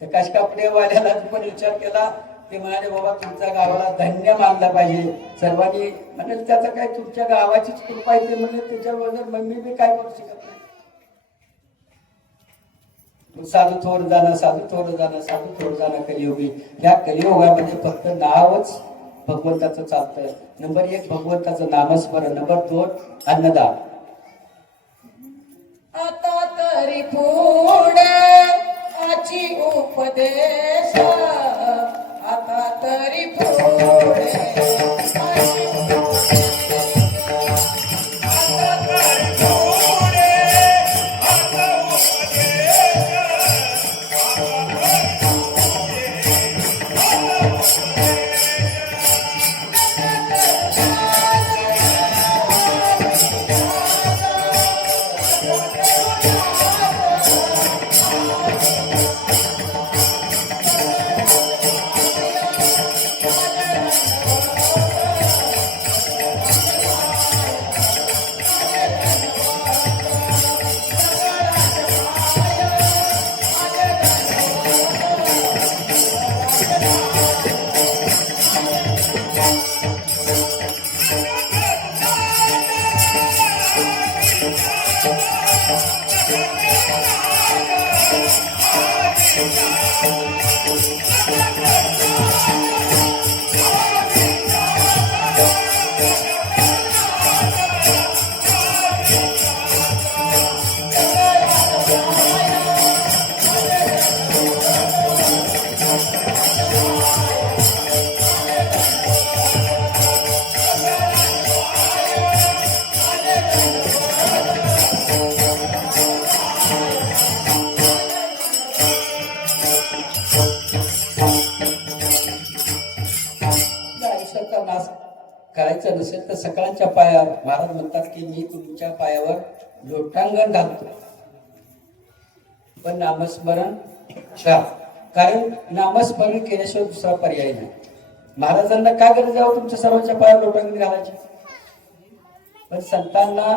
त्या काशी कापडेवाल्याला पण विचार केला, ते म्हणाले बाबा तुमच्या गावाला धन्य मानला पाहिजे. सर्वांनी म्हणाले त्याचा काय तुमच्या गावाचीच कृपा आहे, ते म्हणले त्याच्याबरोबर मी बी काय करू शकत नाही. साधू थोर जाणं, साधू थोर जाणं, साधू थोर जाणं कलियुगी. या कलियुगामध्ये फक्त नावच भगवंताचं चालतं. नंबर 1 भगवंताचं नामस्मरण, नंबर 2 अन्नदान. आता तरी पुढे आची उपदेश, आता तरी पुढे Oh आपल्या आयुष्याचा नाश करायचा नसेल तर सकाळच्या पायावर महाराज म्हणतात की मी तुमच्या पायावर लोटांगण घालतो, पण नामस्मरण करा. कारण नामस्मरण केल्याशिवाय दुसरा पर्याय नाही. महाराजांना काय गरज आहे तुमच्या सर्वांच्या पायावर लोटांगण घालायची? पण संतांना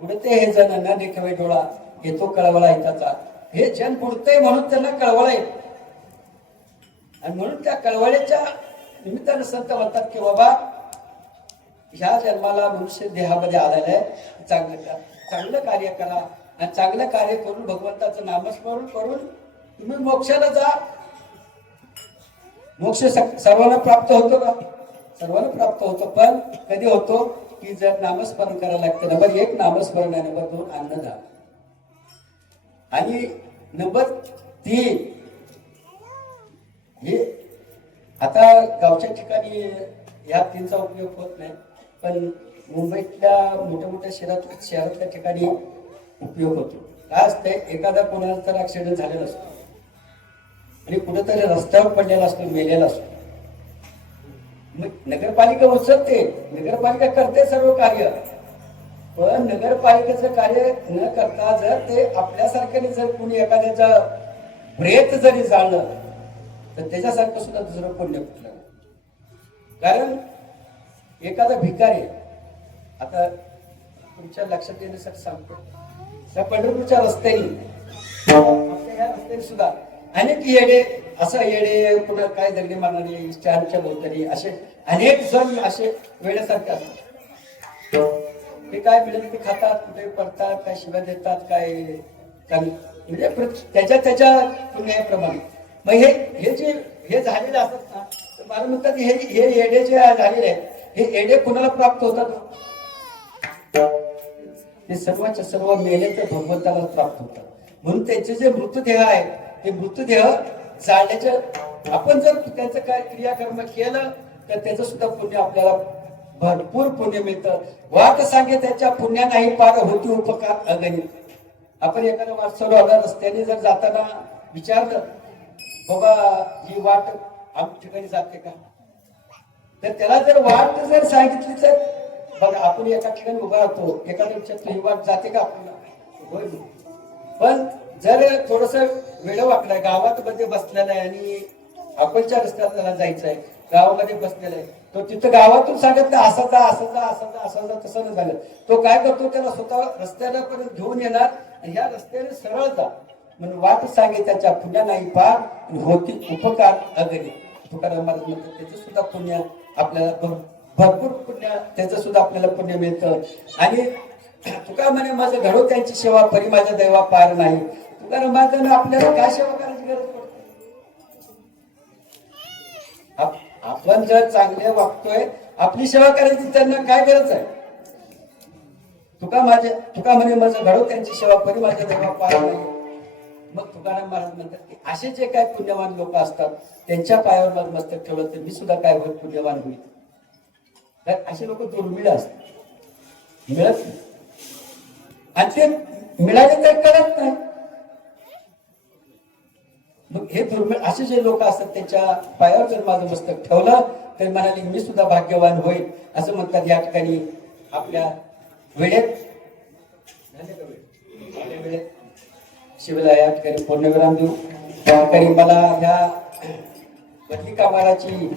बुडते हे जन न देखावे डोळा, येतो कळवळा येताचा. हे जन बुडते म्हणून त्यांना कळवळा येत, आणि म्हणून त्या कळवळ्याच्या निमित्तानं संत म्हणतात की बाबा ह्या जन्माला मनुष्य देहामध्ये आलेला आहे, चांगलं कार्य करा, आणि चांगलं कार्य करून भगवंताचं नामस्मरण करून तुम्ही मोक्षाला जा. मोक्ष सर्वांना प्राप्त होतो का? सर्वांना प्राप्त होतो, पण कधी होतो की जर नामस्मरण करायला लागतं. नंबर 1 नामस्मरण आहे, नंबर 2 अन्नदान, आणि नंबर 3 हे आता गावच्या ठिकाणी या 3चा उपयोग होत नाही, पण मुंबईतल्या मोठ्या मोठ्या शहरातल्या ठिकाणी उपयोग होतो. काय असते, एखादा कोणाला तर ऍक्सिडेंट झालेला असतो आणि कुठेतरी रस्त्यावर पडलेला असतो, मेलेला असतो. मग नगरपालिका उचलते, नगरपालिका करते सर्व कार्य, पण नगरपालिकेचं कार्य न करता जर ते आपल्यासारख्याने जर कुणी एखाद्याचं प्रेत जरी जाणलं तर त्याच्यासारखं सुद्धा दुसरं पुण्य कुठलं. कारण एखादा भिकारी, आता तुमच्या लक्षात येण्यासाठी सांगतो, त्या पंढरपूरच्या रस्त्याने आपल्या ह्या रस्त्याने सुद्धा अनेक येडे, असं येडे कुठं काय दगडी मारणारे, स्टँडच्या भोवताली असे अनेक जण असे वेड्यासारखे असतात. ते काय मिळेल ते खातात, कुठे पडतात, काय शिव्या देतात, काय म्हणजे त्याच्या पुण्याप्रमाणे. मग हे जे हे झालेले असतात ना, तर मला म्हणतात हे येडे जे झालेले आहेत, हे येडे कुणाला प्राप्त होतात? ते सर्वांच्या सर्व मेले तर भगवंताला प्राप्त होतात. म्हणून त्यांचे जे मृतदेह आहे ते मृतदेह जाळण्याच्या, आपण जर त्यांचं काय क्रियाकर्म केलं तर त्याचं सुद्धा पुण्य आपल्याला भरपूर पुण्य मिळतं. वाट सांगे त्याच्या पुण्या नाही पार होती उपकार अगणित. आपण एखादा वाटसोला रस्त्याने जर जाताना विचारलं, बाबा ही वाट आमच्या ठिकाणी जाते का, तर त्याला जर वाट जर सांगितली तर बघा, आपण एका ठिकाणी उभा राहतो, एखाद्या विचारतो ही वाट जाते का आपल्याला, होय. पण जर थोडस वेळ वाकलाय, गावात मध्ये बसलेला आहे आणि आपणच्या रस्त्याला त्याला जायचं आहे, गावामध्ये बसलेला आहे, तो तिथं गावातून सांगत नाही असं जा असं जा असं जा असं जा, तसं नाही झालं. तो काय करतो, त्याला स्वतः रस्त्याला पर्यंत घेऊन येणार आणि ह्या रस्त्याने सरळ जा म्हणून वाट सांगे त्याच्या पुण्या नाही पार होती उपकार अगणी. तुकाराम महाराज म्हणतात त्याचं सुद्धा पुण्य आपल्याला भरपूर पुण्य, त्याचं सुद्धा आपल्याला पुण्य मिळतं. आणि तुका म्हणे माझं घडो त्यांची सेवा परी माझ्या दैवा पार नाही. तुकाराम महाराजांना आपल्याला काय सेवा करायची गरज पडते? आपण जर चांगले वागतोय, आपली सेवा करायची त्यांना काय गरज आहे? तुका म्हणे माझं घडो त्यांची सेवा परी माझ्या दैवा पार नाही. मग तुकाराम महाराज म्हणतात की असे जे काय पुण्यवान लोक असतात त्यांच्या पायावर मग मस्तक ठेवलं तर मी सुद्धा काय होईल, पुण्यवान होईल. तर असे लोक दुर्मिळ असतात, मिळत नाही, आणि ते मिळाले तर कळत नाही. मग हे दुर्मिळ असे जे लोक असतात त्याच्या पायावर जर माझं मस्तक ठेवलं तर म्हणाले मी सुद्धा भाग्यवान होईल असं म्हणतात. या ठिकाणी आपल्या वेळेत झाले का वेळ? आपल्या वेळेत शिवला या ठिकाणी पूर्णविराम देऊ. त्या ठिकाणी मला ह्या बदली कामाची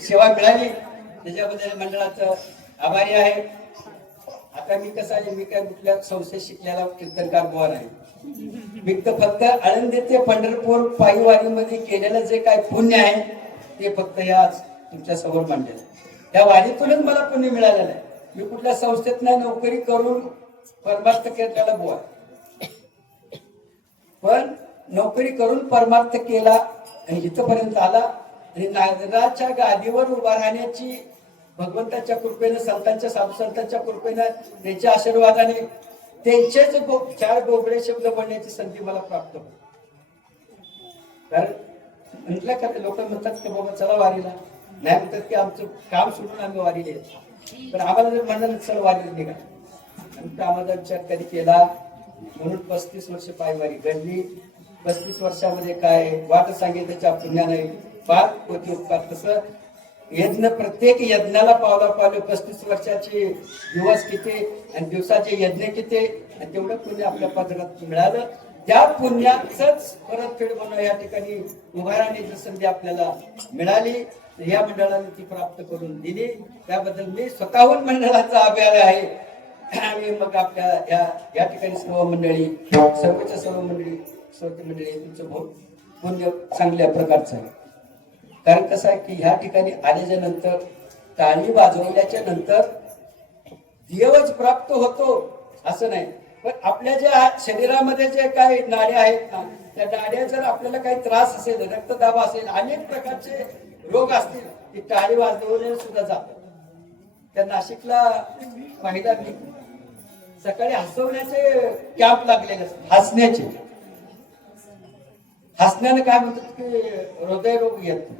सेवा मिळाली त्याच्याबद्दल मंडळाचं आभारी आहे. आता मी कसं आहे, मी काय कुठल्या संस्थेत शिकलेला कीर्तनकार बुवा नाही. मी तर फक्त आळंदी ते पंढरपूर पायीवारीमध्ये केलेलं जे काय पुण्य आहे ते फक्त या तुमच्या समोर मांडलेलं. त्या वारीतूनच मला पुण्य मिळालेलं आहे. मी कुठल्या संस्थेत नाही नोकरी करून परमार्थ केलेला बुवा, पण नोकरी करून परमार्थ केला आणि इथपर्यंत आला. आणि नागराच्या गादीवर उभा राहण्याची भगवंताच्या कृपेने, संतांच्या साधू संतांच्या कृपेने, त्यांच्या आशीर्वादाने त्यांचेच चार गोबडे शब्द बोलण्याची संधी मला प्राप्त होती. कारण म्हटलं का ते लोक म्हणतात की बाबा चला वारीला, नाही म्हणतात की आमचं काम सोडून आम्ही वारीला येतो. पण आम्हाला जर म्हणलं चल वारीला निघा, आणि कामाचा विचार कधी केला म्हणून 35 वर्ष पायवारी घडली. 35 वर्षामध्ये काय वाट सांगितल्याच्या पुण्याने पाच कोटी उपकार. तसं यज्ञ, प्रत्येक यज्ञाला पावला पावले 35 वर्षाचे दिवस किती आणि दिवसाचे यज्ञ किती आणि तेवढं पुण्य आपल्या पदरात मिळालं. त्या पुण्याचंच परतफेड म्हणून या ठिकाणी उभा राहण्याची संधी आपल्याला मिळाली. या मंडळाने ती प्राप्त करून दिली. त्याबद्दल मी स्वतःहून मंडळाचा आभारी आहे. आणि मग आपल्या या ठिकाणी सर्व मंडळी, सर्व मंडळी तुमचं बहुत पुण्य चांगल्या प्रकारचं आहे. कारण कसं आहे की ह्या ठिकाणी आल्याच्या नंतर, टाळी वाजवल्याच्या नंतर देवच प्राप्त होतो असं नाही. पण आपल्या ज्या शरीरामध्ये जे काही नाड्या आहेत ना, त्या नाड्या जर आपल्याला काही त्रास असेल, रक्तदाब असेल, अनेक प्रकारचे रोग असतील, ती टाळी वाजवणे सुद्धा जातात. त्या नाशिकला पाहिला मी सकाळी हसवण्याचे कॅम्प लागलेले असतात, हसण्याचे. हसण्याने काय म्हणतात की हृदयरोग येतो.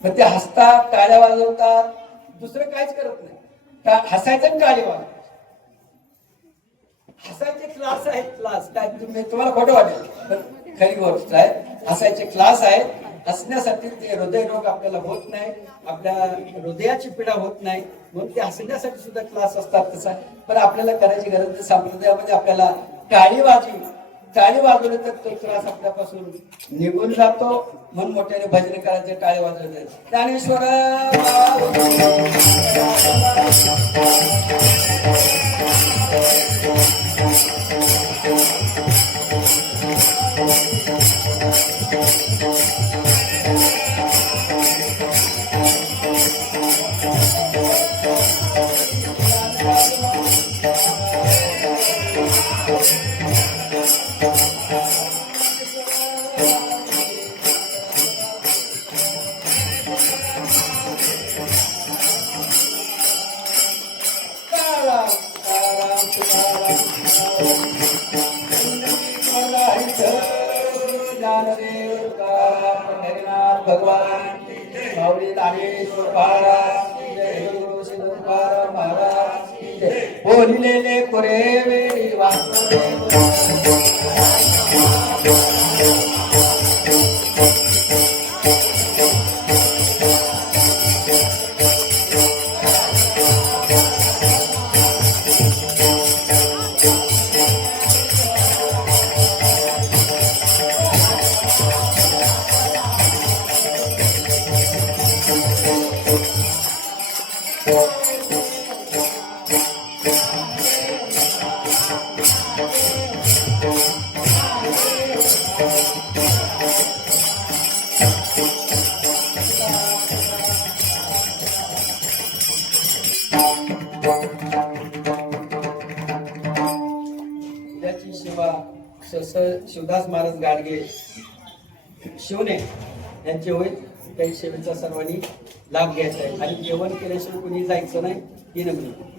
मग ते हसतात, टाळ्या वाजवतात, दुसरं काहीच करत नाही. हसायचं टाळी वाजवतात. हसायचे क्लास आहेत, क्लास काय तुम्हाला खोटं वाटेल पण खरी गोष्ट आहे. हसायचे क्लास आहेत. हसण्यासाठी ते हृदयरोग आपल्याला होत नाही, आपल्या हृदयाची पीडा होत नाही, म्हणून ते हसण्यासाठी सुद्धा क्लास असतात. तसा पण आपल्याला करायची गरज नाही. संप्रदायामध्ये आपल्याला टाळी वाजवली तर तो त्रास आपल्यापासून निघून जातो. म्हणून मोठ्याने भजन करायचे, टाळी वाजवले. ज्ञानेश्वर भगवान माऊली तारेश्वर महाराज बोलिलेले कोरे वेळी शिवदास महाराज गाडगे शिवने यांचे होईल. काही सेवेचा सर्वांनी लाभ घ्यायचा आहे आणि जेवण केल्याशिवाय कुणी जायचं नाही. 3 महिने